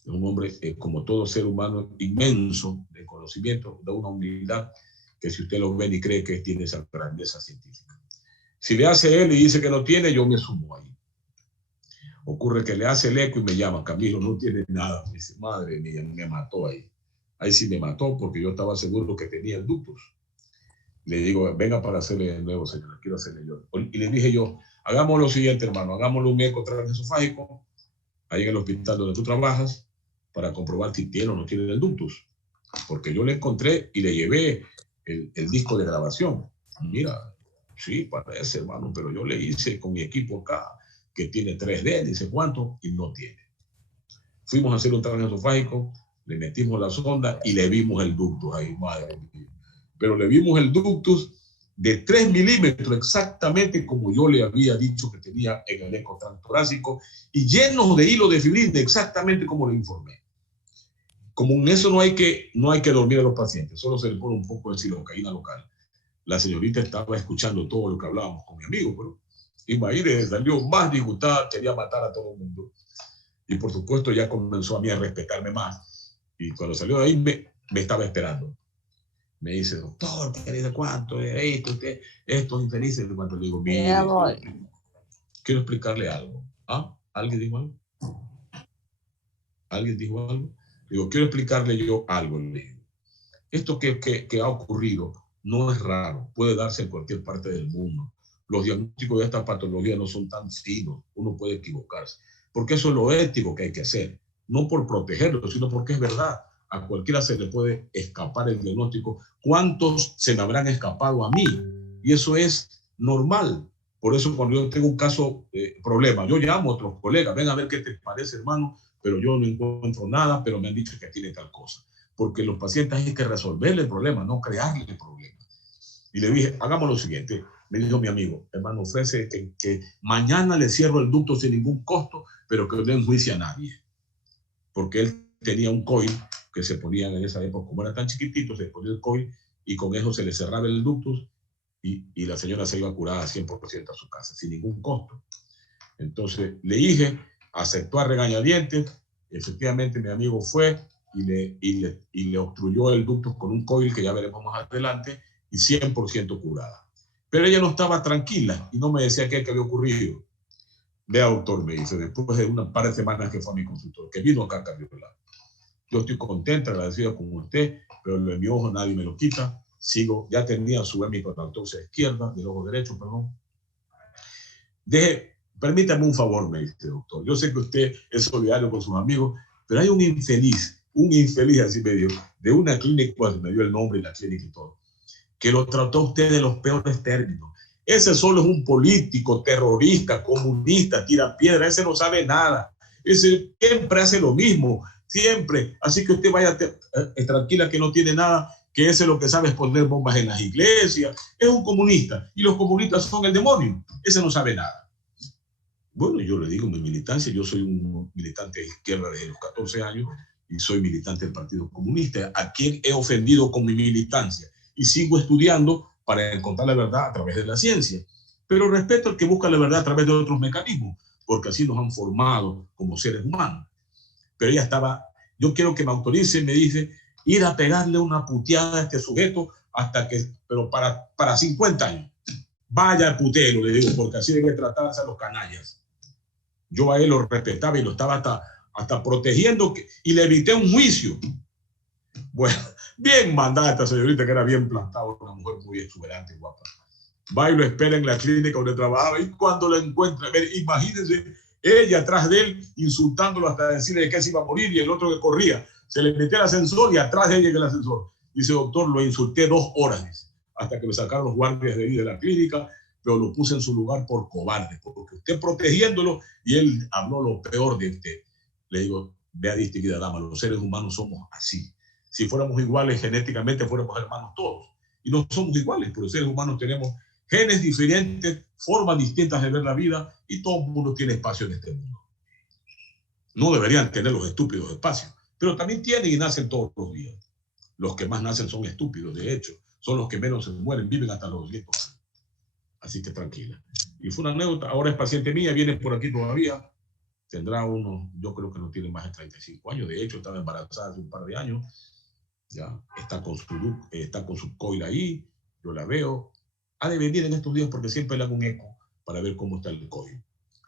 Es un hombre, como todo ser humano, inmenso de conocimiento, de una humildad que si usted lo ve y cree que tiene esa grandeza científica. Si le hace él y dice que no tiene, yo me sumo ahí. Ocurre que le hace el eco y me llama, Camilo, no tiene nada. Me dice, madre mía, me mató ahí. Ahí sí me mató porque yo estaba seguro que tenía el ductus. Le digo, venga para hacerle de nuevo, señora, quiero hacerle yo. Y le dije yo, hagamos lo siguiente, hermano, hagámosle un eco transesofágico ahí en el hospital donde tú trabajas para comprobar si tiene o no tiene el ductus. Porque yo le encontré y le llevé el disco de grabación. Mira, sí, parece, hermano, pero yo le hice con mi equipo acá que tiene 3D, dice cuánto, y no tiene. Fuimos a hacer un trabajo esofágico, le metimos la sonda y le vimos el ductus ahí, madre mía. Pero le vimos el ductus de 3 milímetros, exactamente como yo le había dicho que tenía en el eco transtorácico, y llenos de hilo de fibrina, exactamente como le informé. Como en eso no hay que dormir a los pacientes, solo se le pone un poco de silocaína local. La señorita estaba escuchando todo lo que hablábamos con mi amigo, pero imagínense, salió más disgustada, quería matar a todo el mundo. Y por supuesto ya comenzó a mí a respetarme más. Y cuando salió de ahí me estaba esperando. Me dice, doctor, ¿qué dice cuánto? Estos infelices, cuánto. Le digo, mire, quiero explicarle algo. ¿Ah? ¿Alguien dijo algo? ¿Alguien dijo algo? Digo, quiero explicarle yo algo. Le digo, esto que ha ocurrido no es raro, puede darse en cualquier parte del mundo. Los diagnósticos de esta patología no son tan finos, uno puede equivocarse. Porque eso es lo ético que hay que hacer, no por protegerlo, sino porque es verdad. A cualquiera se le puede escapar el diagnóstico. ¿Cuántos se me habrán escapado a mí? Y eso es normal. Por eso cuando yo tengo un caso, problema, yo llamo a otros colegas, ven a ver qué te parece, hermano, pero yo no encuentro nada, pero me han dicho que tiene tal cosa. Porque los pacientes hay que resolverle el problema, no crearle el problema. Y le dije, hagamos lo siguiente. Me dijo mi amigo, hermano, ofrece que mañana le cierro el ducto sin ningún costo, pero que no enjuicie a nadie. Porque él tenía un coil que se ponían en esa época, como era tan chiquitito, se ponía el coil y con eso se le cerraba el ductus y la señora se iba curada 100% a su casa, sin ningún costo. Entonces le dije, aceptó a regañadientes, efectivamente mi amigo fue y le obstruyó el ductus con un coil que ya veremos más adelante y 100% curada. Pero ella no estaba tranquila y no me decía qué había ocurrido. Vea, doctor, me dice, después de una par de semanas que fue a mi consultor, que vino acá a Cardiolab. Yo estoy contenta, agradecido con usted, pero lo de mi ojo nadie me lo quita. Sigo, ya tenía su hemiparatopsia izquierda, del ojo derecho, perdón. Permítame un favor, me dice, doctor. Yo sé que usted es solidario con sus amigos, pero hay un infeliz así me dio, de una clínica, pues me dio el nombre y la clínica y todo, que lo trató usted de los peores términos. Ese solo es un político, terrorista, comunista, tira piedra, ese no sabe nada. Ese siempre hace lo mismo, siempre. Así que usted vaya tranquila que no tiene nada, que ese lo que sabe es poner bombas en las iglesias. Es un comunista y los comunistas son el demonio. Ese no sabe nada. Bueno, yo le digo mi militancia, yo soy un militante de izquierda desde los 14 años y soy militante del Partido Comunista, a quien he ofendido con mi militancia. Y sigo estudiando para encontrar la verdad a través de la ciencia. Pero respeto al que busca la verdad a través de otros mecanismos, porque así nos han formado como seres humanos. Pero ella estaba, yo quiero que me autorice, me dice, ir a pegarle una puteada a este sujeto hasta que, pero para 50 años. Vaya putero, le digo, porque así debe tratarse a los canallas. Yo a él lo respetaba y lo estaba hasta protegiendo y le evité un juicio. Bueno, bien mandada esta señorita que era bien plantada, una mujer muy exuberante y guapa. Va y lo espera en la clínica donde trabajaba y cuando lo encuentra, imagínense, ella atrás de él insultándolo hasta decirle que se iba a morir y el otro que corría. Se le metió al ascensor y atrás de ella en el ascensor. Dice, doctor, lo insulté 2 horas, dice, hasta que me sacaron los guardias de ahí de la clínica, pero lo puse en su lugar por cobarde, porque usted protegiéndolo y él habló lo peor de usted. Le digo, vea, distinguida dama, los seres humanos somos así. Si fuéramos iguales genéticamente, fuéramos hermanos todos. Y no somos iguales, porque los seres humanos tenemos genes diferentes, formas distintas de ver la vida, y todo el mundo tiene espacio en este mundo. No deberían tener los estúpidos espacio, pero también tienen y nacen todos los días. Los que más nacen son estúpidos, de hecho, son los que menos se mueren, viven hasta los 200 años. Así que tranquila. Y fue una anécdota, ahora es paciente mía, viene por aquí todavía, tendrá yo creo que no tiene más de 35 años, de hecho estaba embarazada hace un par de años, ya está con su coil ahí, yo la veo, ha de venir en estos días porque siempre le hago un eco para ver cómo está el coil.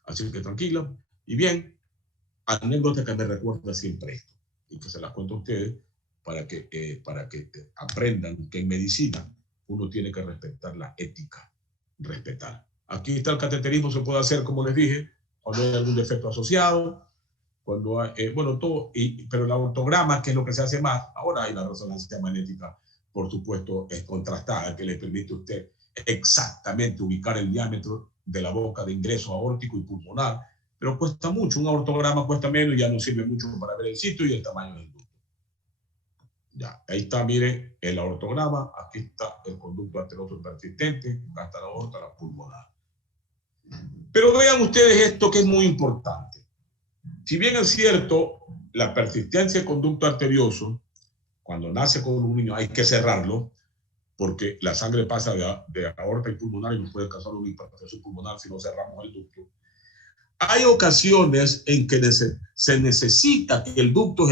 Así que tranquila. Y bien, anécdota que me recuerda siempre esto, y que se las cuento a ustedes para que aprendan que en medicina uno tiene que respetar la ética, respetar. Aquí está el cateterismo, se puede hacer, como les dije, cuando hay algún defecto asociado, cuando hay, bueno, todo, pero el ortograma, que es lo que se hace más, ahora hay la resonancia magnética, por supuesto, es contrastada, que le permite a usted exactamente ubicar el diámetro de la boca de ingreso aórtico y pulmonar, pero cuesta mucho. Un aortograma cuesta menos y ya no sirve mucho para ver el sitio y el tamaño del ducto. Ya, ahí está, mire, el aortograma. Aquí está el conducto arterioso persistente, acá está la aorta, la pulmonar. Pero vean ustedes esto que es muy importante. Si bien es cierto, la persistencia del conducto arterioso, cuando nace con un niño hay que cerrarlo, porque la sangre pasa de aorta y pulmonar y nos puede causar una hipertensión pulmonar si no cerramos el ducto. Hay ocasiones en que se necesita que el ducto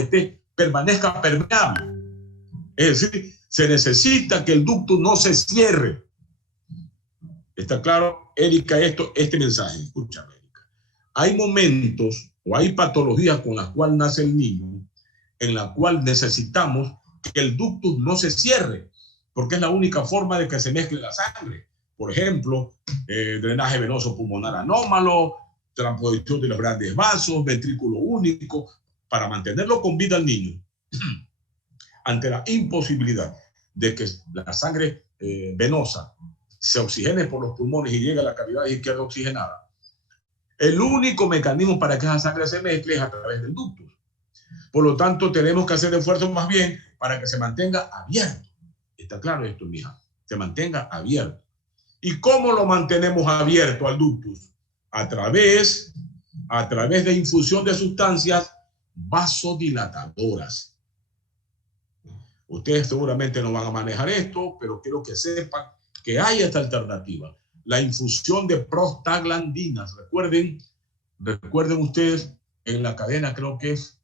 permanezca permeable. Es decir, se necesita que el ducto no se cierre. ¿Está claro, Erika, este mensaje? Escúchame, Erika. Hay momentos o hay patologías con las cuales nace el niño en la cual necesitamos que el ductus no se cierre, porque es la única forma de que se mezcle la sangre. Por ejemplo, drenaje venoso pulmonar anómalo, transposición de los grandes vasos, ventrículo único, para mantenerlo con vida al niño. Ante la imposibilidad de que la sangre venosa se oxigene por los pulmones y llegue a la cavidad izquierda oxigenada, el único mecanismo para que esa sangre se mezcle es a través del ductus. Por lo tanto, tenemos que hacer esfuerzos más bien para que se mantenga abierto. ¿Está claro esto, mija? Se mantenga abierto. ¿Y cómo lo mantenemos abierto al ductus? A través de infusión de sustancias vasodilatadoras. Ustedes seguramente no van a manejar esto, pero quiero que sepan que hay esta alternativa. La infusión de prostaglandinas. Recuerden ustedes, en la cadena creo que es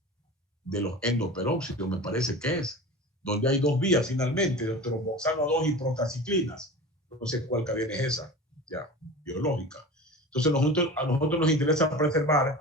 de los endoperóxidos, me parece que es, donde hay dos vías finalmente, de tromboxano 2 y prostaciclinas. No sé cuál cadena es esa, ya, biológica. Entonces a nosotros nos interesa preservar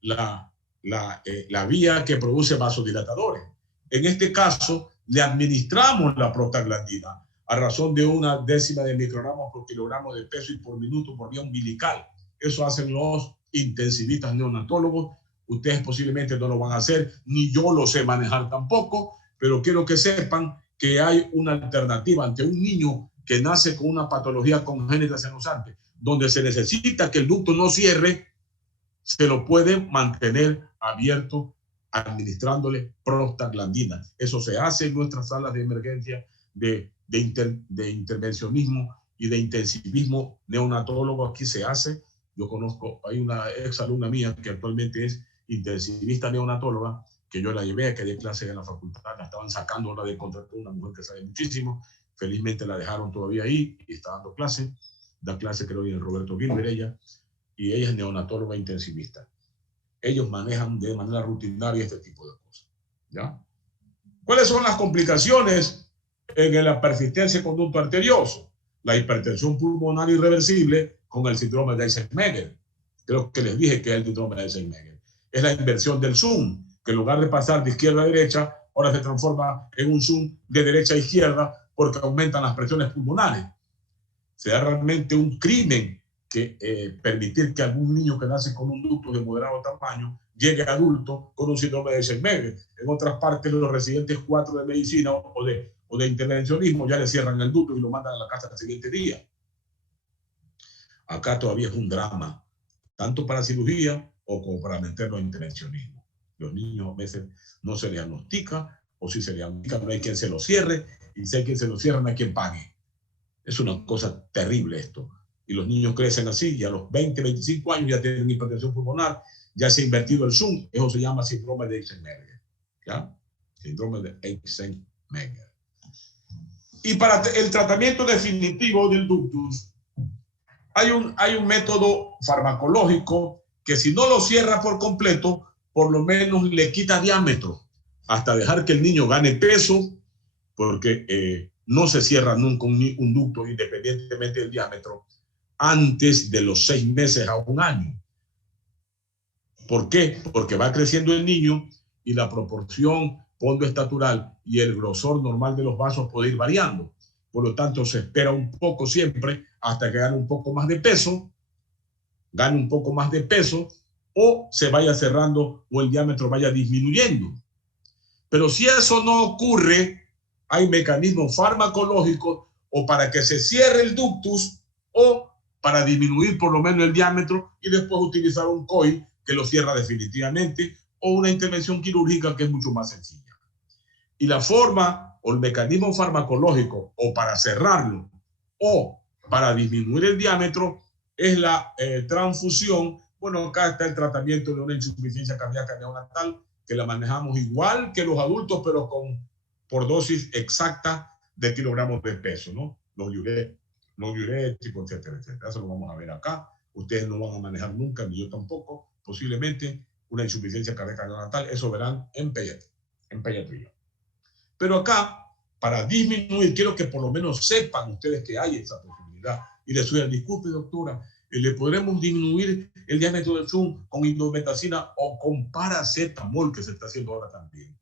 la vía que produce vasodilatadores. En este caso, le administramos la prostaglandina a razón de 1/10 de microgramos por kilogramo de peso y por minuto por vía umbilical. Eso hacen los intensivistas neonatólogos. Ustedes posiblemente no lo van a hacer, ni yo lo sé manejar tampoco, pero quiero que sepan que hay una alternativa ante un niño que nace con una patología congénita senosante, donde se necesita que el ducto no cierre, se lo puede mantener abierto administrándole prostaglandina. Eso se hace en nuestras salas de emergencia de intervencionismo y de intensivismo neonatólogo. Aquí se hace. Yo conozco, hay una exalumna mía que actualmente es intensivista neonatóloga, que yo la llevé a que dé clases en la facultad, la estaban sacando ahora de contrato, una mujer que sabe muchísimo, felizmente la dejaron todavía ahí y está dando clases, da clases creo en Roberto Gilbert ella, y ella es neonatóloga intensivista. Ellos manejan de manera rutinaria este tipo de cosas, ¿ya? ¿Cuáles son las complicaciones en la persistencia de conducto arterioso? La hipertensión pulmonar irreversible con el síndrome de Eisenmenger. Creo que les dije que es el síndrome de Eisenmenger. Es la inversión del zoom, que en lugar de pasar de izquierda a derecha, ahora se transforma en un zoom de derecha a izquierda porque aumentan las presiones pulmonares. Será realmente un crimen que permitir que algún niño que nace con un ducto de moderado tamaño llegue a adulto con un síndrome de Eisenmenger. En otras partes, los residentes 4 de medicina o de intervencionismo ya le cierran el ducto y lo mandan a la casa el siguiente día. Acá todavía es un drama, tanto para cirugía o como para meterlo en intervencionismo. Los niños a veces no se les diagnostica, o si se les diagnostica no hay quien se lo cierre, y si hay quien se lo cierre no hay quien pague. Es una cosa terrible esto. Y los niños crecen así, y a los 20, 25 años ya tienen hipertensión pulmonar, ya se ha invertido el zoom, eso se llama síndrome de Eisenmenger. ¿Ya? Síndrome de Eisenmenger. Y para el tratamiento definitivo del ductus, hay un método farmacológico que si no lo cierra por completo, por lo menos le quita diámetro, hasta dejar que el niño gane peso, porque no se cierra nunca un ducto independientemente del diámetro antes de los 6 meses a 1 año. ¿Por qué? Porque va creciendo el niño y la proporción pondoestatural y el grosor normal de los vasos puede ir variando. Por lo tanto, se espera un poco siempre hasta que gane un poco más de peso, o se vaya cerrando o el diámetro vaya disminuyendo. Pero si eso no ocurre, hay mecanismos farmacológicos o para que se cierre el ductus o para disminuir por lo menos el diámetro y después utilizar un COI que lo cierra definitivamente o una intervención quirúrgica que es mucho más sencilla. Y la forma o el mecanismo farmacológico o para cerrarlo o para disminuir el diámetro es la transfusión. Bueno, acá está el tratamiento de una insuficiencia cardíaca neonatal que la manejamos igual que los adultos, pero por dosis exacta de kilogramos de peso, ¿no? Los diuréticos, etcétera, etcétera. Eso lo vamos a ver acá. Ustedes no van a manejar nunca, ni yo tampoco, posiblemente una insuficiencia cardíaca neonatal. Eso verán en pediatría. Pero acá, para disminuir, quiero que por lo menos sepan ustedes que hay esa posibilidad. Y les sugiero, disculpe, doctora, le podremos disminuir el diámetro del zoom con indometacina o con paracetamol, que se está haciendo ahora también.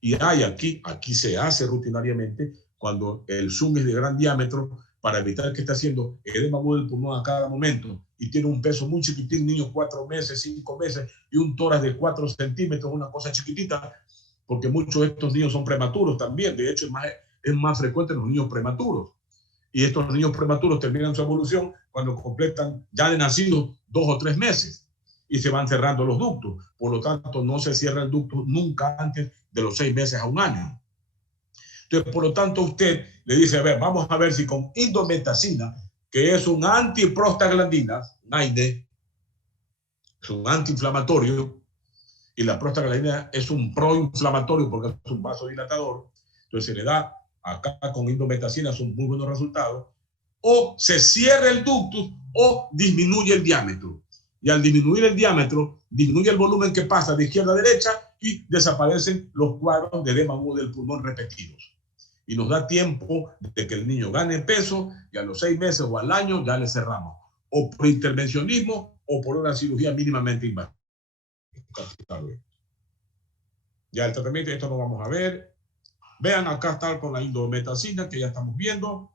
Y hay aquí se hace rutinariamente cuando el zoom es de gran diámetro para evitar que esté haciendo edema agudo del pulmón a cada momento y tiene un peso muy chiquitín, niños 4 meses, 5 meses y un tórax de 4 centímetros, una cosa chiquitita, porque muchos de estos niños son prematuros también. De hecho, es más frecuente en los niños prematuros. Y estos niños prematuros terminan su evolución cuando completan ya de nacidos 2 o 3 meses y se van cerrando los ductos. Por lo tanto, no se cierra el ducto nunca antes de los 6 meses a 1 año. Entonces, por lo tanto, usted le dice, a ver, vamos a ver si con indometacina, que es un antiprostaglandina, un AINE, es un antiinflamatorio, y la prostaglandina es un proinflamatorio porque es un vasodilatador, entonces se le da acá con indometacina, son muy buenos resultados, o se cierra el ductus o disminuye el diámetro. Y al disminuir el diámetro, disminuye el volumen que pasa de izquierda a derecha y desaparecen los cuadros de edema agudo del pulmón repetidos. Y nos da tiempo de que el niño gane peso y a los 6 meses o al año ya le cerramos. O por intervencionismo o por una cirugía mínimamente invasiva. Ya el tratamiento, esto lo vamos a ver. Vean, acá está con la indometacina que ya estamos viendo.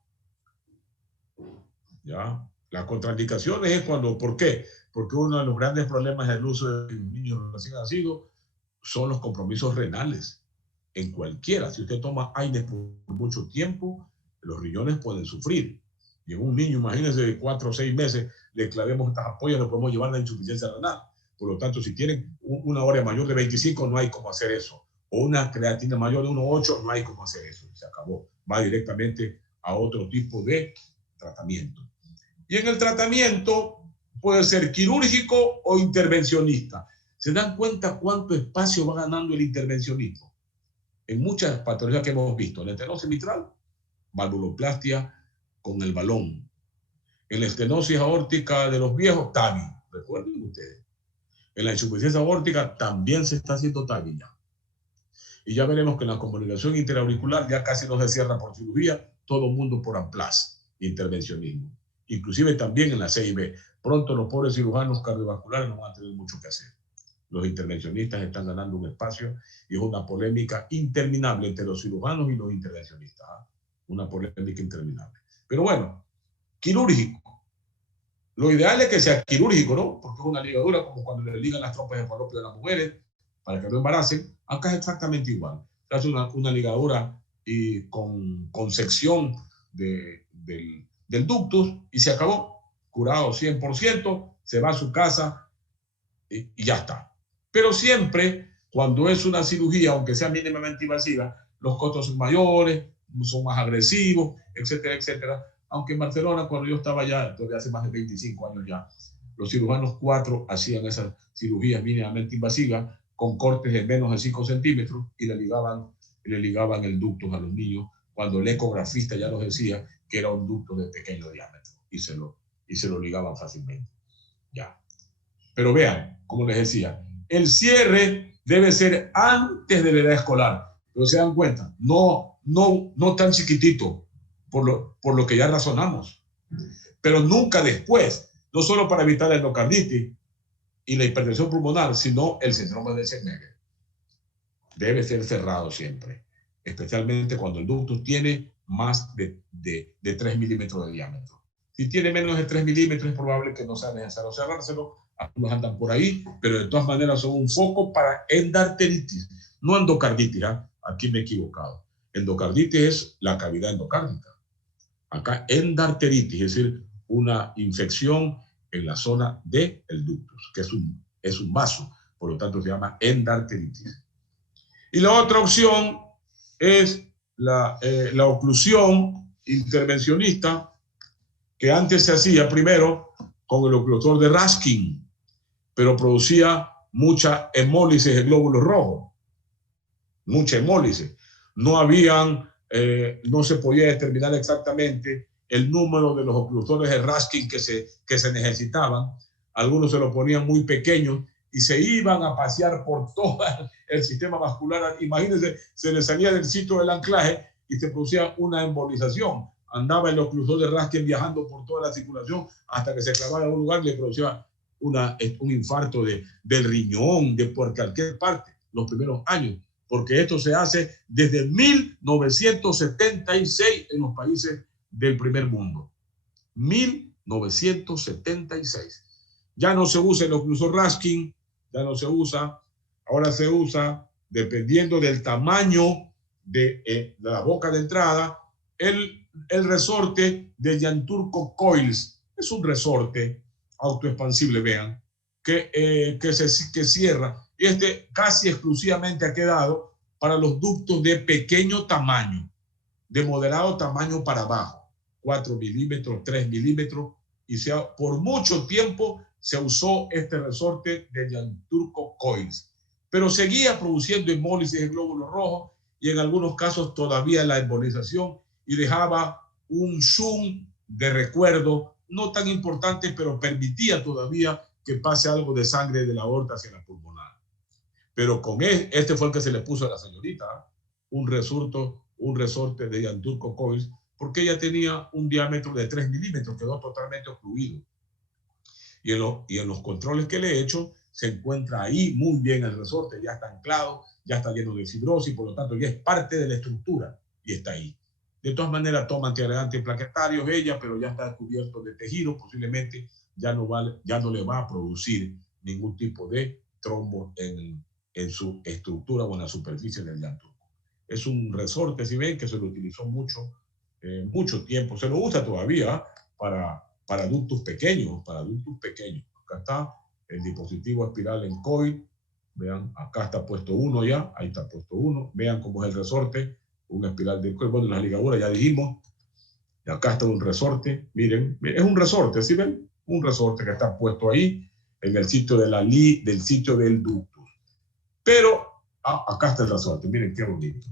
Ya. Las contraindicaciones es cuando, ¿por qué? Porque uno de los grandes problemas del uso de niños recién nacidos son los compromisos renales. En cualquiera, si usted toma AINES por mucho tiempo, los riñones pueden sufrir. Y en un niño, imagínense, de 4 o 6 meses, le clavemos estas ampollas, le podemos llevar a la insuficiencia renal. Por lo tanto, si tienen una urea mayor de 25, no hay cómo hacer eso. O una creatina mayor de 1,8, no hay cómo hacer eso. Se acabó. Va directamente a otro tipo de tratamiento. Y en el tratamiento puede ser quirúrgico o intervencionista. ¿Se dan cuenta cuánto espacio va ganando el intervencionismo? En muchas patologías que hemos visto, en la estenosis mitral, valvuloplastia con el balón. En la estenosis aórtica de los viejos, TAVI. Recuerden ustedes. En la insuficiencia aórtica también se está haciendo TAVI ya. Y ya veremos que en la comunicación interauricular ya casi no se cierra por cirugía, todo el mundo por amplas, intervencionismo. Inclusive también en la CIB. Pronto los pobres cirujanos cardiovasculares no van a tener mucho que hacer. Los intervencionistas están ganando un espacio y es una polémica interminable entre los cirujanos y los intervencionistas. Una polémica interminable. Pero bueno, quirúrgico. Lo ideal es que sea quirúrgico, ¿no? Porque es una ligadura como cuando le ligan las trompas de falopio a las mujeres para que no embaracen. Acá es exactamente igual. Se hace una ligadura y con sección del ductus y se acabó. Curado 100%, se va a su casa y ya está. Pero siempre, cuando es una cirugía, aunque sea mínimamente invasiva, los costos son mayores, son más agresivos, etcétera, etcétera. Aunque en Barcelona, cuando yo estaba allá, todavía hace más de 25 años ya, los cirujanos 4 hacían esas cirugías mínimamente invasivas con cortes de menos de 5 centímetros y le ligaban el ductus a los niños, cuando el ecografista ya nos decía que era un ducto de pequeño diámetro y se lo ligaban fácilmente. Ya. Pero vean, como les decía, el cierre debe ser antes de la edad escolar. Pero se dan cuenta, no tan chiquitito, por lo que ya razonamos, pero nunca después, no solo para evitar la endocarditis y la hipertensión pulmonar, sino el síndrome de Schegner. Debe ser cerrado siempre, especialmente cuando el ductus tiene más de 3 milímetros de diámetro. Si tiene menos de 3 milímetros, es probable que no sea necesario cerrárselo. Algunos andan por ahí, pero de todas maneras son un foco para endarteritis, no endocarditis. Aquí me he equivocado. Endocarditis es la cavidad endocárdica. Acá endarteritis, es decir, una infección en la zona del ductus, que es un vaso, por lo tanto se llama endarteritis. Y la otra opción es la oclusión intervencionista, que antes se hacía primero con el oclusor de Raskin, pero producía mucha hemólisis de glóbulos rojos, mucha hemólisis. No se podía determinar exactamente el número de los oclusores de Raskin que se necesitaban. Algunos se lo ponían muy pequeños y se iban a pasear por todo el sistema vascular. Imagínense, se les salía del sitio del anclaje y se producía una embolización. Andaba el oclusor de Raskin viajando por toda la circulación hasta que se clavaba en un lugar y le producía un infarto del riñón, de por cualquier parte, los primeros años, porque esto se hace desde 1976 en los países del primer mundo. 1976. Ya no se usa el oclusor Raskin, ya no se usa, ahora se usa, dependiendo del tamaño de la boca de entrada, el resorte de Yanturco Coils. Es un resorte autoexpansible, vean, que cierra. Y casi exclusivamente ha quedado para los ductos de pequeño tamaño, de moderado tamaño para abajo, 4 milímetros, 3 milímetros, y por mucho tiempo se usó este resorte de Yanturco Coils, pero seguía produciendo hemólisis de glóbulos rojos y en algunos casos todavía la embolización, y dejaba un zoom de recuerdo no tan importante, pero permitía todavía que pase algo de sangre de la aorta hacia la pulmonar. Pero con este fue el que se le puso a la señorita, un resorte de Yanturco Coils, porque ella tenía un diámetro de 3 milímetros, quedó totalmente ocluido. Y en los controles que le he hecho, se encuentra ahí muy bien el resorte, ya está anclado, ya está lleno de fibrosis, por lo tanto ya es parte de la estructura y está ahí. De todas maneras, toma antiagregantes plaquetarios ella, pero ya está cubierto de tejido, posiblemente ya no le va a producir ningún tipo de trombo en su estructura o en la superficie del Yanturco. Es un resorte, si ven, que se lo utilizó mucho tiempo, se lo usa todavía para ductos pequeños, Acá está el dispositivo espiral en coil, vean, acá está puesto uno ya, ahí está puesto uno, vean cómo es el resorte, un espiral de coil, bueno, las ligaduras ya dijimos, y acá está un resorte, miren, es un resorte, ¿sí ven? Un resorte que está puesto ahí, en el sitio del sitio del ductus. Pero, acá está el resorte, miren qué bonito.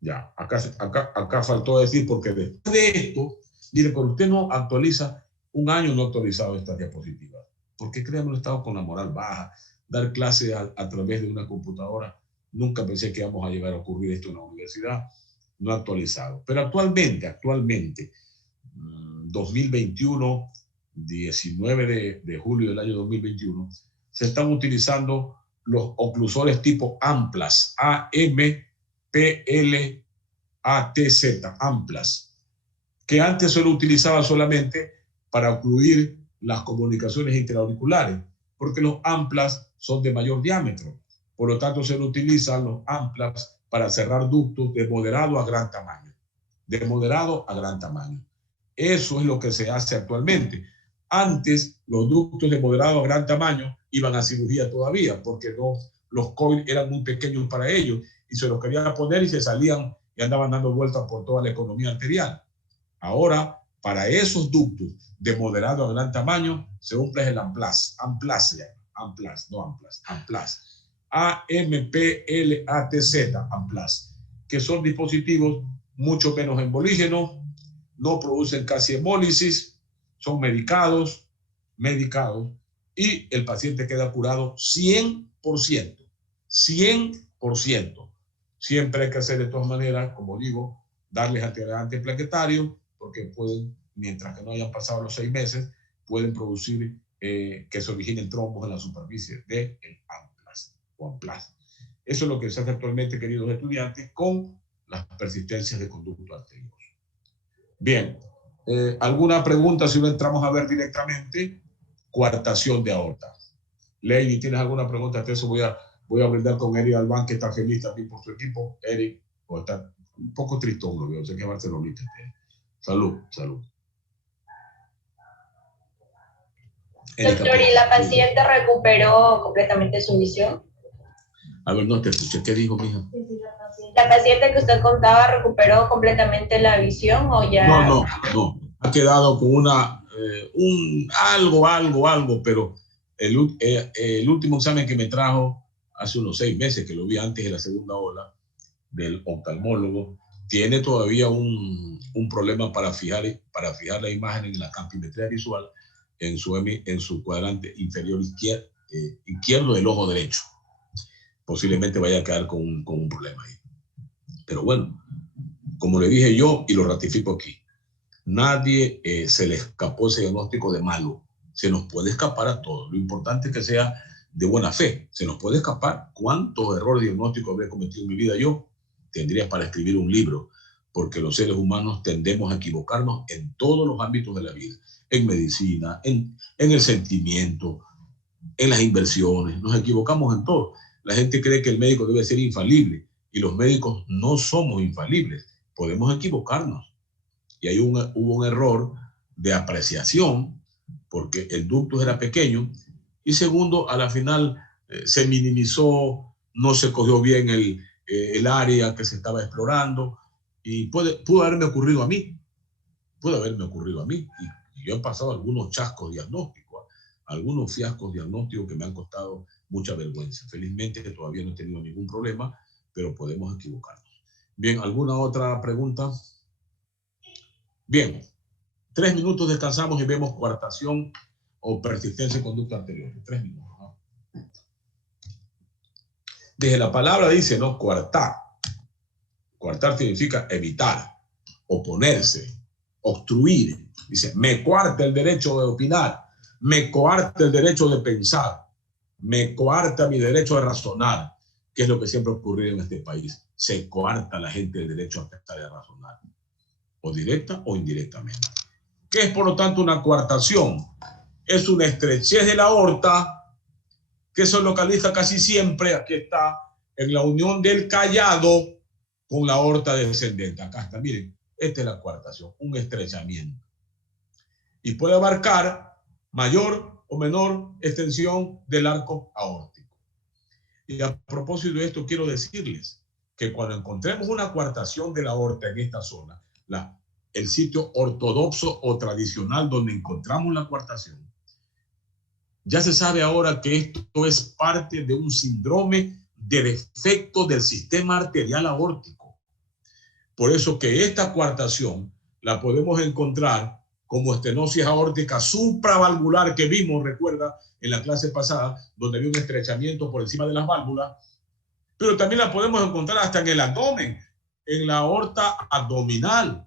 Ya, acá faltó decir, porque después de esto, mire, pero usted no actualiza, un año no ha actualizado esta diapositiva. ¿Por qué creen que he estado con la moral baja? Dar clases a través de una computadora. Nunca pensé que íbamos a llegar a ocurrir esto en la universidad. No ha actualizado. Pero actualmente, 2021, 19 de julio del año 2021, se están utilizando los oclusores tipo Amplas, A-M-P-L-A-T-Z, Amplas, que antes se lo utilizaba solamente para ocluir las comunicaciones interauriculares, porque los Amplas son de mayor diámetro. Por lo tanto, se lo utilizan los Amplas para cerrar ductos de moderado a gran tamaño. De moderado a gran tamaño. Eso es lo que se hace actualmente. Antes, los ductos de moderado a gran tamaño iban a cirugía todavía, porque los coils eran muy pequeños para ellos y se los querían poner y se salían y andaban dando vueltas por toda la economía arterial. Ahora, para esos ductos de moderado a gran tamaño, se usa el Amplas. Amplas, A-M-P-L-A-T-Z, Amplas, que son dispositivos mucho menos embolígenos, no producen casi hemólisis, son medicados, y el paciente queda curado 100%. 100%. Siempre hay que hacer de todas maneras, como digo, darles antiagregantes plaquetarios, porque pueden, mientras que no hayan pasado los 6 meses, pueden producir que se originen trombos en la superficie del Amplas o Amplas. Eso es lo que se hace actualmente, queridos estudiantes, con las persistencias de conducto arterioso. Bien, ¿alguna pregunta si no entramos a ver directamente? Coartación de aorta. Lady, ¿tienes alguna pregunta? De eso voy a brindar con Eric Albán, que está feliz también por su equipo. Eric, está un poco tristón, lo veo, sé que es barcelonista. Salud. Doctor, ¿y la paciente recuperó completamente su visión? A ver, no te escuché. ¿Qué dijo, mija? ¿La paciente que usted contaba recuperó completamente la visión o ya? No. Ha quedado con algo, pero el último examen que me trajo hace unos 6 meses, que lo vi antes de la segunda ola, del oftalmólogo, tiene todavía un problema para fijar la imagen en la campimetría visual en su cuadrante inferior izquierdo del ojo derecho. Posiblemente vaya a quedar con un problema ahí. Pero bueno, como le dije yo y lo ratifico aquí, nadie se le escapó ese diagnóstico de malo. Se nos puede escapar a todos. Lo importante es que sea de buena fe. Se nos puede escapar. ¿Cuántos errores diagnósticos habré cometido en mi vida yo? Tendría para escribir un libro, porque los seres humanos tendemos a equivocarnos en todos los ámbitos de la vida. En medicina, en el sentimiento, en las inversiones. Nos equivocamos en todo. La gente cree que el médico debe ser infalible y los médicos no somos infalibles. Podemos equivocarnos. Y ahí hubo un error de apreciación porque el ductus era pequeño y segundo, a la final se minimizó, no se cogió bien el área que se estaba explorando y pudo haberme ocurrido a mí. Y yo he pasado algunos chascos diagnósticos, algunos fiascos diagnósticos que me han costado mucha vergüenza. Felizmente todavía no he tenido ningún problema, pero podemos equivocarnos. Bien, ¿alguna otra pregunta? Bien, 3 minutos descansamos y vemos coartación o persistencia en conducta anterior. 3 minutos, ¿no? Desde la palabra dice, ¿no? Coartar. Coartar significa evitar, oponerse, obstruir. Dice, me coarta el derecho de opinar, me coarta el derecho de pensar, me coarta mi derecho de razonar, que es lo que siempre ha ocurrido en este país. Se coarta a la gente el derecho a pensar y a razonar, o directa o indirectamente. ¿Qué es, por lo tanto, una coartación? Es una estrechez de la aorta que se localiza casi siempre, aquí está, en la unión del callado con la aorta descendente. Acá está, miren, esta es la coartación, un estrechamiento. Y puede abarcar mayor o menor extensión del arco aórtico. Y a propósito de esto, quiero decirles que cuando encontremos una coartación de la aorta en esta zona, el sitio ortodoxo o tradicional donde encontramos la coartación, ya se sabe ahora que esto es parte de un síndrome de defecto del sistema arterial aórtico. Por eso que esta coartación la podemos encontrar como estenosis aórtica supravalvular que vimos, recuerda, en la clase pasada, donde había un estrechamiento por encima de las válvulas, pero también la podemos encontrar hasta en el abdomen, en la aorta abdominal.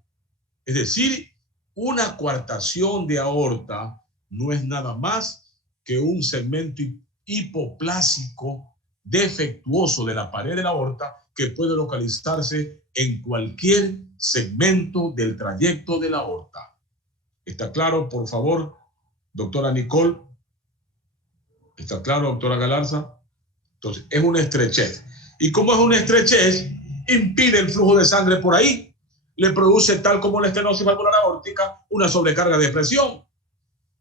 Es decir, una coartación de aorta no es nada más que un segmento hipoplásico defectuoso de la pared de la aorta que puede localizarse en cualquier segmento del trayecto de la aorta. ¿Está claro, por favor, doctora Nicole? ¿Está claro, doctora Galarza? Entonces, es una estrechez. Y como es una estrechez, impide el flujo de sangre por ahí. Le produce, tal como la estenosis valvular aórtica, una sobrecarga de presión.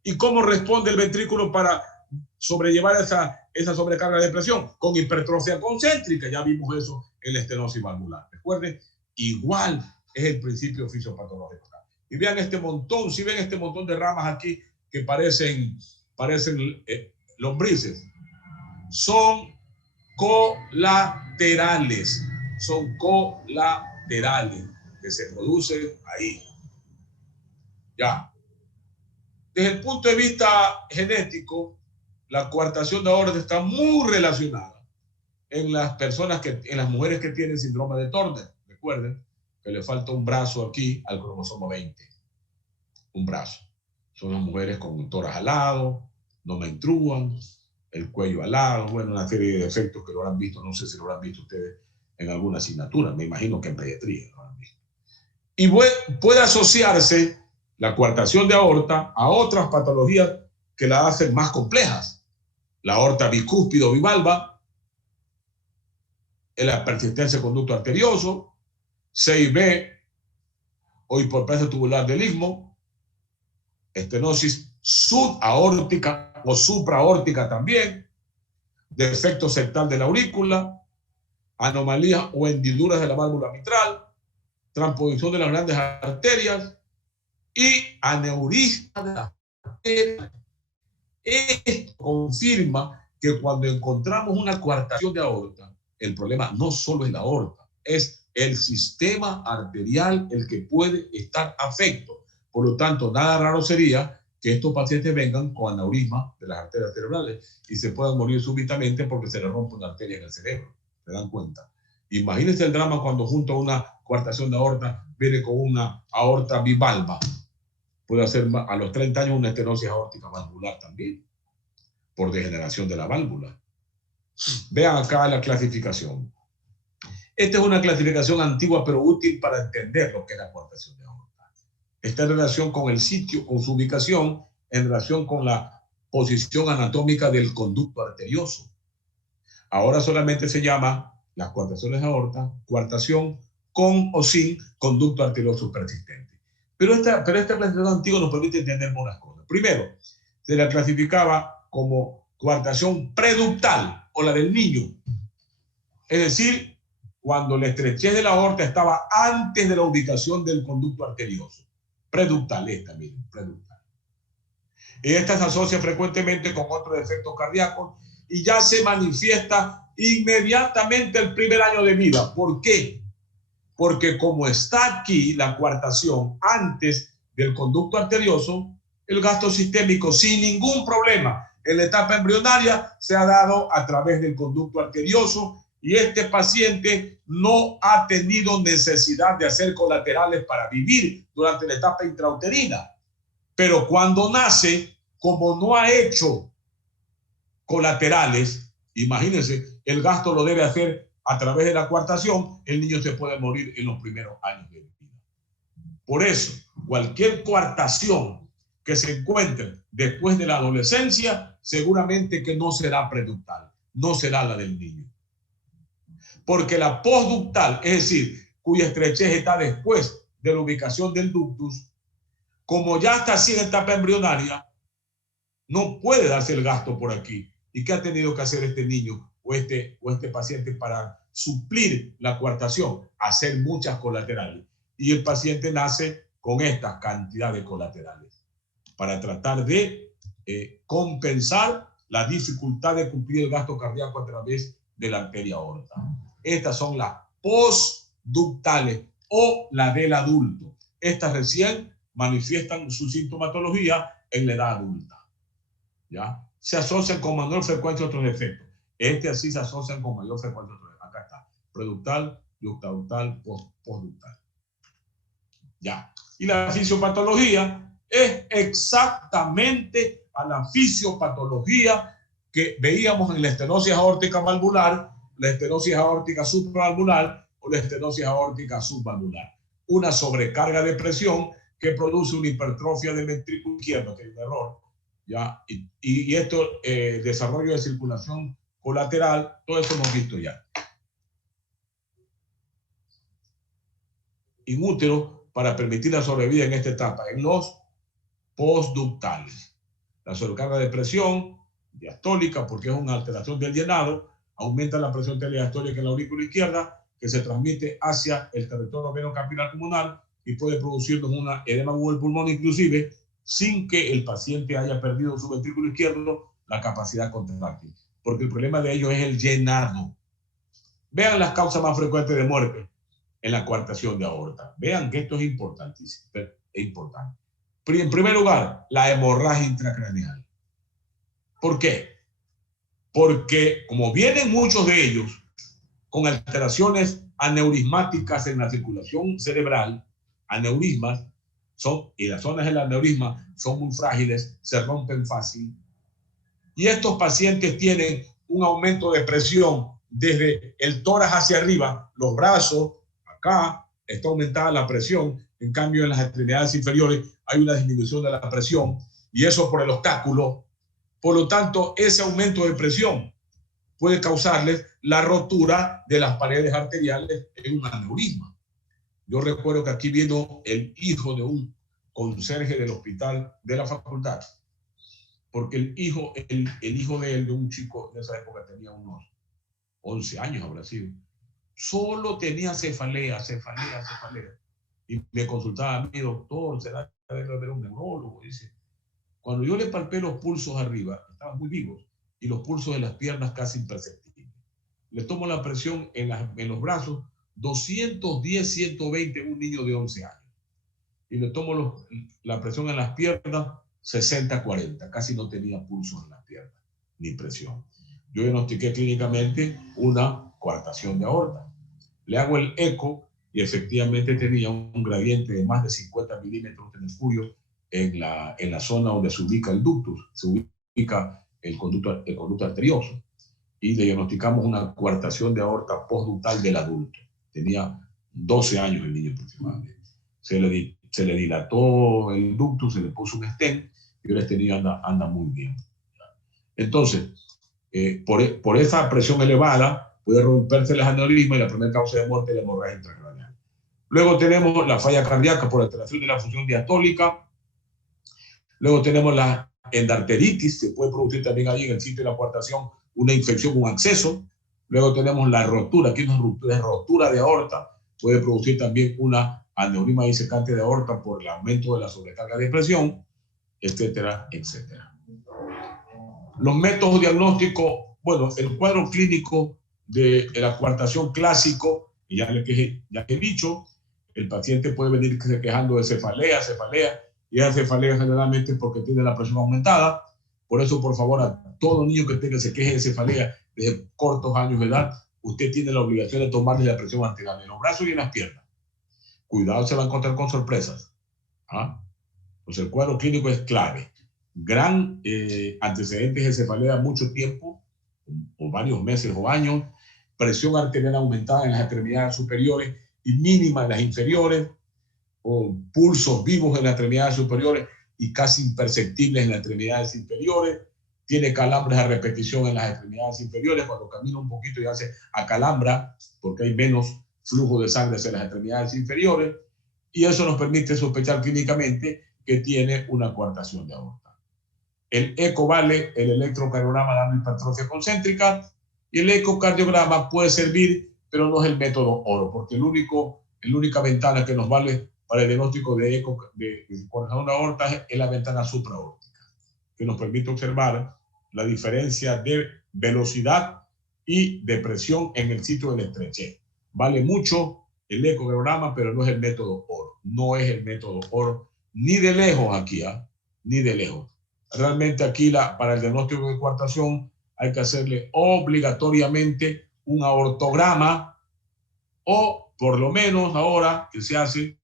¿Y cómo responde el ventrículo para sobrellevar esa sobrecarga de presión? Con hipertrofia concéntrica. Ya vimos eso en la estenosis valvular. Recuerden, igual es el principio fisiopatológico. Y vean este montón, si ven este montón de ramas aquí que parecen lombrices, son colaterales, que se producen ahí. Ya. Desde el punto de vista genético, la coartación de aorta está muy relacionada en las mujeres que tienen síndrome de Turner. Recuerden que le falta un brazo aquí al cromosoma 20. Un brazo. Son las mujeres con un tórax alado, no menstruan, el cuello alado, bueno, una serie de defectos que lo habrán visto, no sé si lo habrán visto ustedes en alguna asignatura, me imagino que en pediatría lo habrán visto. Y puede asociarse la coartación de aorta a otras patologías que la hacen más complejas. La aorta bicúspide o bivalva, la persistencia de conducto arterioso, CIB o hiperplasia tubular del istmo, estenosis subaórtica o supraórtica también, defecto septal de la aurícula, anomalías o hendiduras de la válvula mitral, transposición de las grandes arterias y aneurisma de las arterias. Esto confirma que cuando encontramos una coartación de aorta, el problema no solo es la aorta, es el sistema arterial el que puede estar afecto. Por lo tanto, nada raro sería que estos pacientes vengan con aneurisma de las arterias cerebrales y se puedan morir súbitamente porque se les rompe una arteria en el cerebro. ¿Se dan cuenta? Imagínense el drama cuando junto a una coartación de aorta viene con una aorta bivalva. Puede hacer a los 30 años una estenosis aórtica valvular también, por degeneración de la válvula. Vean acá la clasificación. Esta es una clasificación antigua pero útil para entender lo que es la coartación de aorta. Está en relación con el sitio, con su ubicación, en relación con la posición anatómica del conducto arterioso. Ahora solamente se llama las coartaciones de aorta, coartación con o sin conducto arterioso persistente. Pero esta clasificación antigua nos permite entender unas cosas. Primero, se la clasificaba como coartación preductal o la del niño. Es decir, cuando la estrechez de la aorta estaba antes de la ubicación del conducto arterioso. Preductal, miren, preductal. Esta se asocia frecuentemente con otros defectos cardíacos y ya se manifiesta inmediatamente el primer año de vida. ¿Por qué? Porque como está aquí la coartación antes del conducto arterioso, el gasto sistémico sin ningún problema en la etapa embrionaria se ha dado a través del conducto arterioso y este paciente no ha tenido necesidad de hacer colaterales para vivir durante la etapa intrauterina. Pero cuando nace, como no ha hecho colaterales, imagínense, el gasto lo debe hacer a través de la coartación, el niño se puede morir en los primeros años de vida. Por eso, cualquier coartación que se encuentre después de la adolescencia, seguramente que no será preductal, no será la del niño. Porque la postductal, es decir, cuya estrechez está después de la ubicación del ductus, como ya está así en etapa embrionaria, no puede darse el gasto por aquí. ¿Y qué ha tenido que hacer este niño o este paciente para suplir la coartación? Hacer muchas colaterales. Y el paciente nace con esta cantidad de colaterales para tratar de compensar la dificultad de cumplir el gasto cardíaco a través de la arteria aorta. Estas son las postductales o la del adulto. Estas recién manifiestan su sintomatología en la edad adulta. ¿Ya? Se asocian con mayor frecuencia a otros defectos. Así se asocian con mayor frecuencia a otros defectos. Acá está. Preductal, ductal, postductal. Ya. Y la fisiopatología es exactamente a la fisiopatología que veíamos en la estenosis aórtica valvular, la estenosis aórtica supravalvular o la estenosis aórtica subvalvular. Una sobrecarga de presión que produce una hipertrofia del ventrículo izquierdo, que es un error. ¿Ya? Y esto, desarrollo de circulación colateral, todo eso hemos visto ya. Inútero para permitir la sobrevida en esta etapa, en los postductales. La sobrecarga de presión diastólica, porque es una alteración del llenado, aumenta la presión diastólica en la aurícula izquierda, que se transmite hacia el territorio venocapilar pulmonar y puede producirnos una edema agudo del pulmón inclusive, sin que el paciente haya perdido su ventrículo izquierdo la capacidad contráctil, porque el problema de ello es el llenado. Vean las causas más frecuentes de muerte en la coartación de aorta. Vean que esto es importantísimo, es importante. En primer lugar, la hemorragia intracraneal. ¿Por qué? Porque como vienen muchos de ellos con alteraciones aneurismáticas en la circulación cerebral, aneurismas, y las zonas del aneurisma son muy frágiles, se rompen fácil. Y estos pacientes tienen un aumento de presión desde el tórax hacia arriba, los brazos, acá está aumentada la presión, en cambio en las extremidades inferiores hay una disminución de la presión, y eso por el obstáculo. Por lo tanto, ese aumento de presión puede causarles la rotura de las paredes arteriales en un aneurisma. Yo recuerdo que aquí vino el hijo de un conserje del hospital de la facultad porque el hijo de él, de un chico de esa época, tenía unos 11 años, habrá sido. Solo tenía cefalea. Y me consultaba a mí, doctor, ¿será que debe haber un neurólogo? Dice, cuando yo le palpé los pulsos arriba, estaban muy vivos, y los pulsos de las piernas casi imperceptibles. Le tomo la presión en los brazos, 210, 120, un niño de 11 años. Y le tomo la presión en las piernas, 60, 40. Casi no tenía pulsos en las piernas, ni presión. Yo diagnostiqué clínicamente una coartación de aorta. Le hago el eco y efectivamente tenía un gradiente de más de 50 milímetros de mercurio en la zona donde se ubica el ductus, se ubica el conducto arterioso. Y le diagnosticamos una coartación de aorta postductal del adulto. Tenía 12 años el niño aproximadamente. Se le dilató el ductus, se le puso un stent y ahora este niño anda muy bien. Entonces, por esa presión elevada puede romperse el aneurisma y la primera causa de muerte es la hemorragia intracraneal. Luego tenemos la falla cardíaca por alteración de la función diastólica. Luego tenemos la endarteritis, se puede producir también allí en el sitio de la coartación una infección, un acceso. Luego tenemos la rotura, aquí una rotura de aorta, puede producir también una aneurisma disecante de aorta por el aumento de la sobrecarga de presión, etcétera, etcétera. Los métodos diagnósticos, bueno, el cuadro clínico de la coartación clásico, y ya he dicho, el paciente puede venir quejando de cefalea, y esa cefalea generalmente porque tiene la presión aumentada. Por eso, por favor, a todo niño que se queje de cefalea desde cortos años de edad, usted tiene la obligación de tomarle la presión arterial en los brazos y en las piernas. Cuidado, se va a encontrar con sorpresas. Pues el cuadro clínico es clave. Gran antecedentes de cefalea mucho tiempo, o varios meses o años, presión arterial aumentada en las extremidades superiores y mínima en las inferiores, o pulsos vivos en las extremidades superiores y casi imperceptibles en las extremidades inferiores. Tiene calambres a repetición en las extremidades inferiores. Cuando camina un poquito ya se acalambra porque hay menos flujo de sangre hacia las extremidades inferiores. Y eso nos permite sospechar clínicamente que tiene una coartación de aorta. El eco vale el electrocardiograma dando hipertrofia concéntrica, y el ecocardiograma puede servir, pero no es el método oro, porque la única ventana que nos vale para el diagnóstico de coartación de aorta es la ventana supraórtica, que nos permite observar la diferencia de velocidad y de presión en el sitio del estrechez. Vale mucho el ecocardiograma, pero no es el método oro. No es el método oro, ni de lejos aquí, ni de lejos. Realmente aquí para el diagnóstico de coartación hay que hacerle obligatoriamente un aortograma, o por lo menos ahora que se hace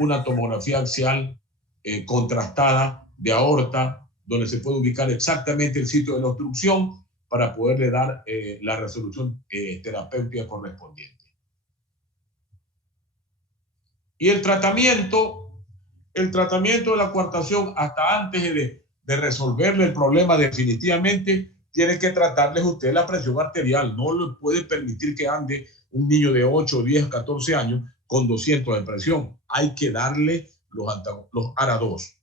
una tomografía axial contrastada de aorta, donde se puede ubicar exactamente el sitio de la obstrucción para poderle dar la resolución terapéutica correspondiente. Y el tratamiento de la coartación, hasta antes de resolverle el problema definitivamente, tiene que tratarles usted la presión arterial. No le puede permitir que ande un niño de 8, 10, 14 años con 200 de presión. Hay que darle los ARA2,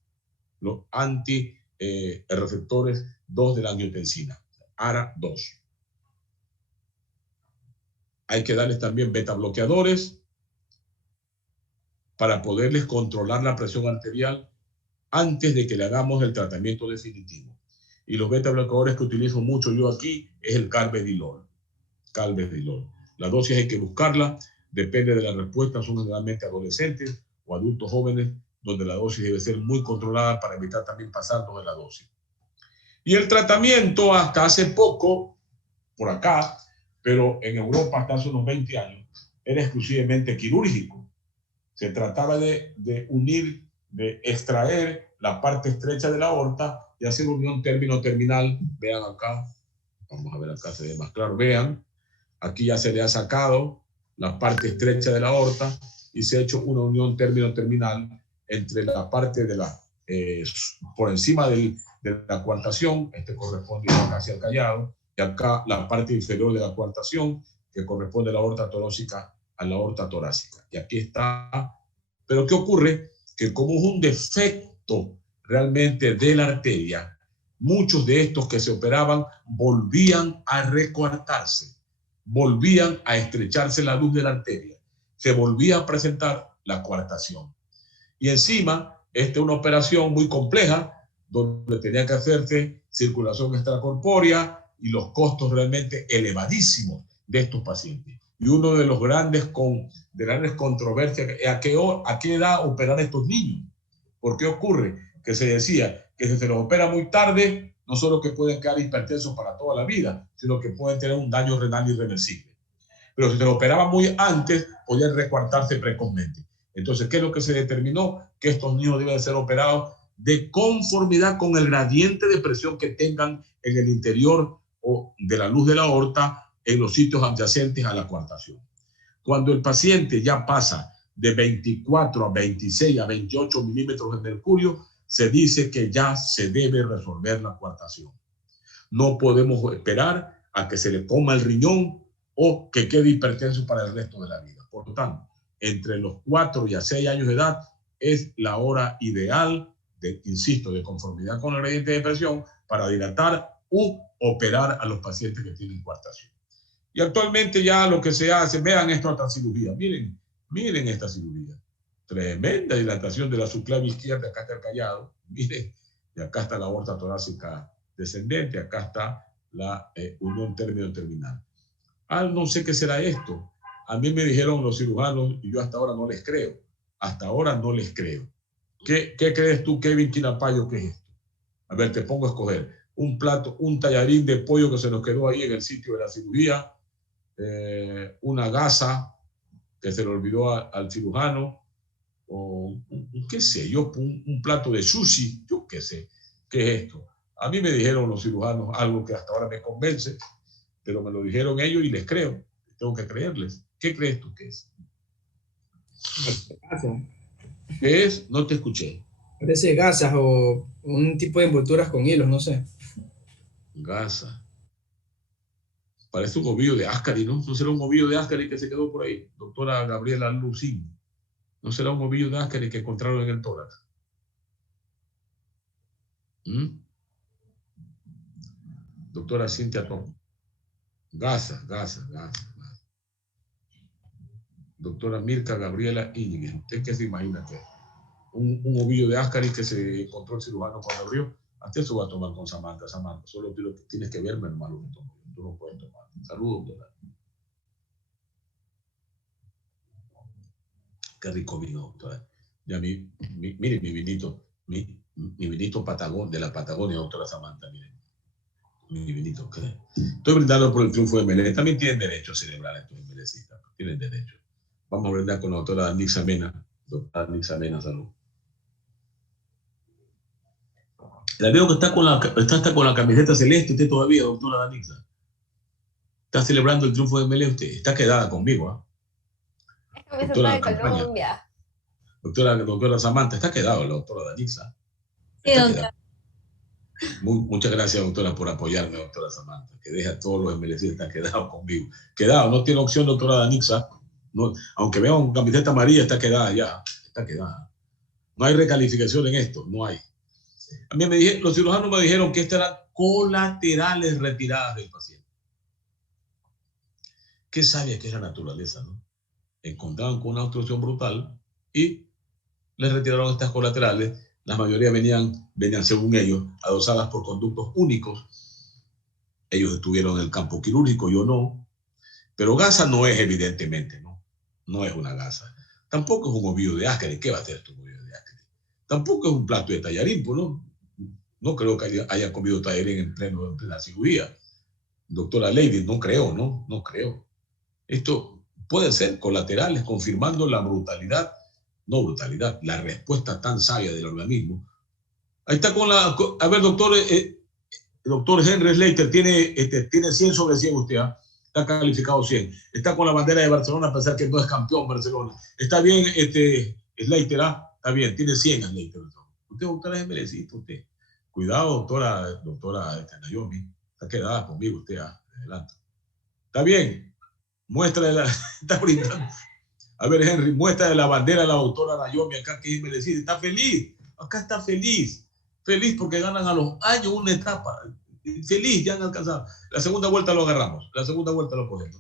los anti-receptores 2 de la angiotensina, ARA2. Hay que darles también beta bloqueadores para poderles controlar la presión arterial antes de que le hagamos el tratamiento definitivo. Y los beta bloqueadores que utilizo mucho yo aquí es el carvedilol. La dosis hay que buscarla, depende de la respuesta, son generalmente adolescentes o adultos jóvenes, donde la dosis debe ser muy controlada para evitar también pasarnos de la dosis. Y el tratamiento hasta hace poco, por acá, pero en Europa hasta hace unos 20 años, era exclusivamente quirúrgico. Se trataba de extraer la parte estrecha de la aorta y hacer unión término-terminal. Vean acá, vamos a ver acá, se ve más claro. Vean, aquí ya se le ha sacado la parte estrecha de la aorta y se ha hecho una unión término-terminal entre la parte de por encima de la coartación, este corresponde casi al callado, y acá la parte inferior de la coartación, que corresponde a la aorta torácica, a la aorta torácica. Y aquí está. Pero ¿qué ocurre? Que como es un defecto realmente de la arteria, muchos de estos que se operaban volvían a recortarse, volvían a estrecharse la luz de la arteria, se volvía a presentar la coartación. Y encima, esta es una operación muy compleja, donde tenía que hacerse circulación extracorpórea y los costos realmente elevadísimos de estos pacientes. Y uno de los grandes controversias es a qué edad operar a estos niños. ¿Por qué ocurre? Que se decía que si se los opera muy tarde, no solo que pueden quedar hipertensos para toda la vida, sino que pueden tener un daño renal irreversible. Pero si se los operaba muy antes, podían recuartarse precozmente. Entonces, ¿qué es lo que se determinó? Que estos niños deben ser operados de conformidad con el gradiente de presión que tengan en el interior o de la luz de la aorta en los sitios adyacentes a la coartación. Cuando el paciente ya pasa de 24 a 26 a 28 milímetros de mercurio, se dice que ya se debe resolver la coartación. No podemos esperar a que se le coma el riñón o que quede hipertenso para el resto de la vida. Por lo tanto, entre los 4 y a 6 años de edad es la hora ideal, insisto, de conformidad con el gradiente de presión para dilatar u operar a los pacientes que tienen coartación. Y actualmente ya lo que se hace, vean esta otra cirugía, miren esta cirugía. Tremenda dilatación de la subclavia izquierda, acá está el callado, miren, y acá está la aorta torácica descendente, acá está la unión término-terminal. No sé qué será esto. A mí me dijeron los cirujanos, y yo hasta ahora no les creo. Hasta ahora no les creo. ¿Qué crees tú, Kevin Quinapayo, que es esto? A ver, te pongo a escoger. Un plato, un tallarín de pollo que se nos quedó ahí en el sitio de la cirugía, una gasa que se le olvidó al cirujano, o qué sé yo, un plato de sushi, yo qué sé, ¿qué es esto? A mí me dijeron los cirujanos algo que hasta ahora me convence, pero me lo dijeron ellos y les creo, tengo que creerles. ¿Qué crees tú que es? ¿Qué es? No te escuché. Parece gasas o un tipo de envolturas con hilos, no sé. Gasa. Parece un ovillo de Ascari, ¿no? ¿No será un ovillo de Ascari que se quedó por ahí? Doctora Gabriela Lucín. ¿No será un ovillo de Ascari que encontraron en el tórax? Doctora Cintia Tom. Gasa. Doctora Mirka Gabriela Íñiguez. ¿Usted qué se imagina que es? Un ovillo de Ascari que se encontró el cirujano cuando abrió. Hasta eso va a tomar con Samantha. Solo tienes que verme, hermano, que tomo. Tú no puedes tomar. Saludos, doctora. Qué rico vino, doctora. Ya mire mi vinito, mi vinito Patagón, de la Patagonia, doctora Samantha, miren. Mi vinito, ¿qué? Estoy brindando por el triunfo de Melé. También tienen derecho a celebrar estos melecistas. Tienen derecho. Vamos a brindar con la doctora Nixa Mena. Doctora Nixa Mena, salud. La veo que está con la camiseta celeste usted todavía, doctora Danixa. Está celebrando el triunfo de Melé usted. Está quedada conmigo, ¿eh? Doctora de Colombia. Doctora Samantha, está quedado la doctora Danixa. Sí, doctora. Muchas gracias, doctora, por apoyarme, doctora Samantha, que deja a todos los MLC están quedados conmigo. Quedado, no tiene opción, doctora Danixa. No, aunque vea una camiseta amarilla, está quedada ya. Está quedada. No hay recalificación en esto, no hay. A mí los cirujanos me dijeron que estas eran colaterales retiradas del paciente. ¿Qué sabía que es la naturaleza, no? Encontraban con una obstrucción brutal y les retiraron estas colaterales. La mayoría venían según ellos, adosadas por conductos únicos. Ellos estuvieron en el campo quirúrgico, yo no. Pero gasa no es, evidentemente, ¿no? No es una gasa. Tampoco es un ovillo de Ascari. ¿Qué va a hacer tu ovillo de Ascari? Tampoco es un plato de tallarín, ¿no? No creo que haya comido tallarín en plena cirugía. Doctora Lady, no creo, ¿no? No creo. Esto puede ser colaterales, confirmando la brutalidad, la respuesta tan sabia del organismo. Ahí está a ver, doctor Henry Slater, tiene 100 sobre 100 usted, ¿eh? Está calificado 100. Está con la bandera de Barcelona, a pesar que no es campeón Barcelona. Está bien, Slater, ¿ah? Está bien, tiene 100 Slater. Usted, doctora, es merecido, usted. Cuidado, doctora Nayomi. Está quedada conmigo usted, adelante. Está bien. Está brindando. A ver, Henry, muestra de la bandera a la doctora Nayomi acá, que es merecida. Está feliz. Acá está feliz. Feliz porque ganan a los años una etapa. Feliz, ya han alcanzado. La segunda vuelta lo agarramos. La segunda vuelta lo cogemos.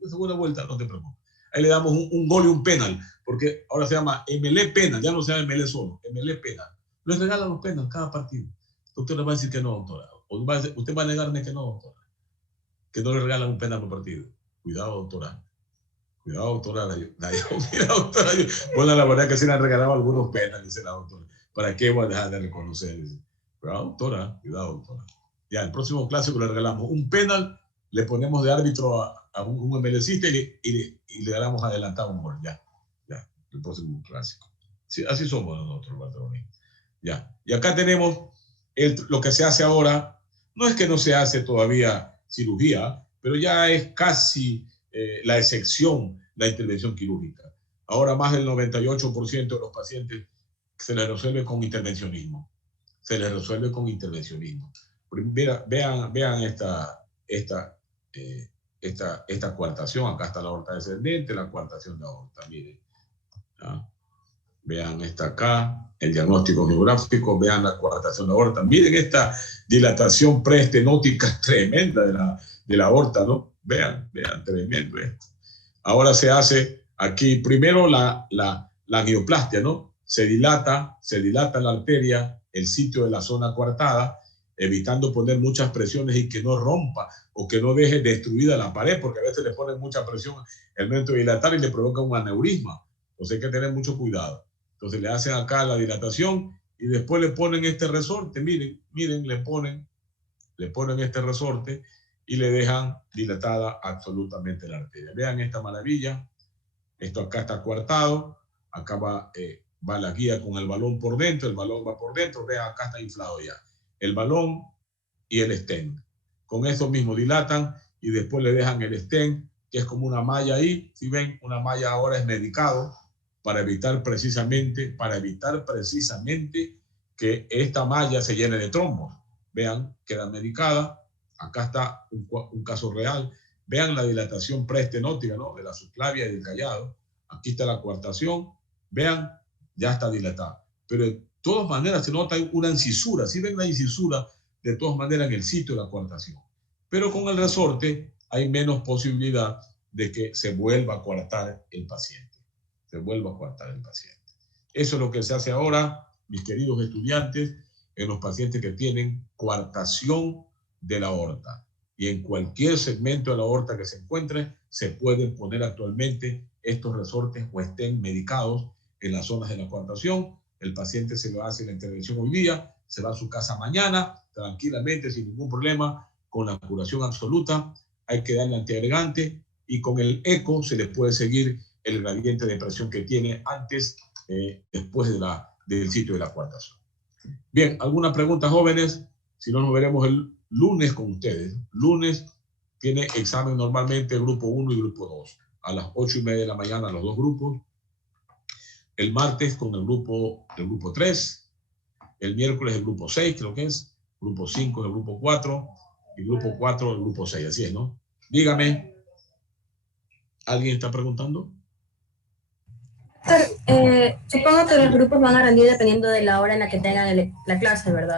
La segunda vuelta no te preocupes. Ahí le damos un gol y un penal, porque ahora se llama MLE penal, ya no se llama MLE solo, MLE penal. Les regalan los penal cada partido. Usted le va a decir que no, doctora. Usted va a negarme que no, doctora. Que no le regalan un penal por partido. Cuidado, doctora. Cuidado, doctora. Mira, doctora. Bueno, la verdad que sí le han regalado algunos penales, dice la doctora. ¿Para qué voy a dejar de reconocer? Cuidado, doctora. Cuidado, doctora. Ya, el próximo clásico le regalamos un penal, le ponemos de árbitro a un MLCista y le damos adelantado un gol. Ya, el próximo clásico. Sí, así somos nosotros, Bartolomé. Ya. Y acá tenemos lo que se hace ahora. No es que no se hace todavía cirugía, pero ya es casi la excepción la intervención quirúrgica. Ahora más del 98% de los pacientes se les resuelve con intervencionismo. Se les resuelve con intervencionismo. Vean esta coartación. Acá está la aorta descendente, la coartación de aorta. Miren. ¿Ah? Vean esta acá, el diagnóstico geográfico, vean la coartación de aorta. Miren esta dilatación preestenótica tremenda de la aorta, ¿no? Vean, tremendo esto. Ahora se hace aquí primero la angioplastia, ¿no? Se dilata la arteria, el sitio de la zona coartada, evitando poner muchas presiones y que no rompa o que no deje destruida la pared, porque a veces le ponen mucha presión el momento de dilatar y le provoca un aneurisma. Entonces hay que tener mucho cuidado. Entonces le hacen acá la dilatación y después le ponen este resorte. Miren, le ponen este resorte y le dejan dilatada absolutamente la arteria. Vean esta maravilla. Esto acá está coartado. Acá va la guía con el balón por dentro. El balón va por dentro. Vean, acá está inflado ya. El balón y el stent. Con eso mismo dilatan y después le dejan el stent, que es como una malla ahí. Si ven, una malla ahora es medicado para evitar precisamente que esta malla se llene de trombos. Vean, queda medicada. Acá está un caso real. Vean la dilatación preestenótica, ¿no? De la subclavia y del callado. Aquí está la coartación. Vean, ya está dilatada. Pero de todas maneras se nota una incisura. Si ven la incisura, de todas maneras en el sitio de la coartación. Pero con el resorte hay menos posibilidad de que se vuelva a coartar el paciente. Eso es lo que se hace ahora, mis queridos estudiantes, en los pacientes que tienen coartación de la aorta. Y en cualquier segmento de la aorta que se encuentre, se pueden poner actualmente estos resortes o estén medicados en las zonas de la coartación. El paciente se lo hace la intervención hoy día, se va a su casa mañana, tranquilamente, sin ningún problema, con la curación absoluta. Hay que darle antiagregante y con el eco se le puede seguir el gradiente de presión que tiene antes, después del sitio de la coartación. Bien, ¿alguna pregunta, jóvenes? Si no, nos veremos el lunes con ustedes. Lunes tiene examen normalmente grupo 1 y grupo 2. A las 8:30 de la mañana los dos grupos. El martes con el grupo 3. El miércoles el grupo 6, creo que es. Grupo 5 el grupo 4. Y grupo 4 el grupo 6. Así es, ¿no? Dígame. ¿Alguien está preguntando? Supongo que los grupos van a rendir dependiendo de la hora en la que tengan la clase, ¿verdad?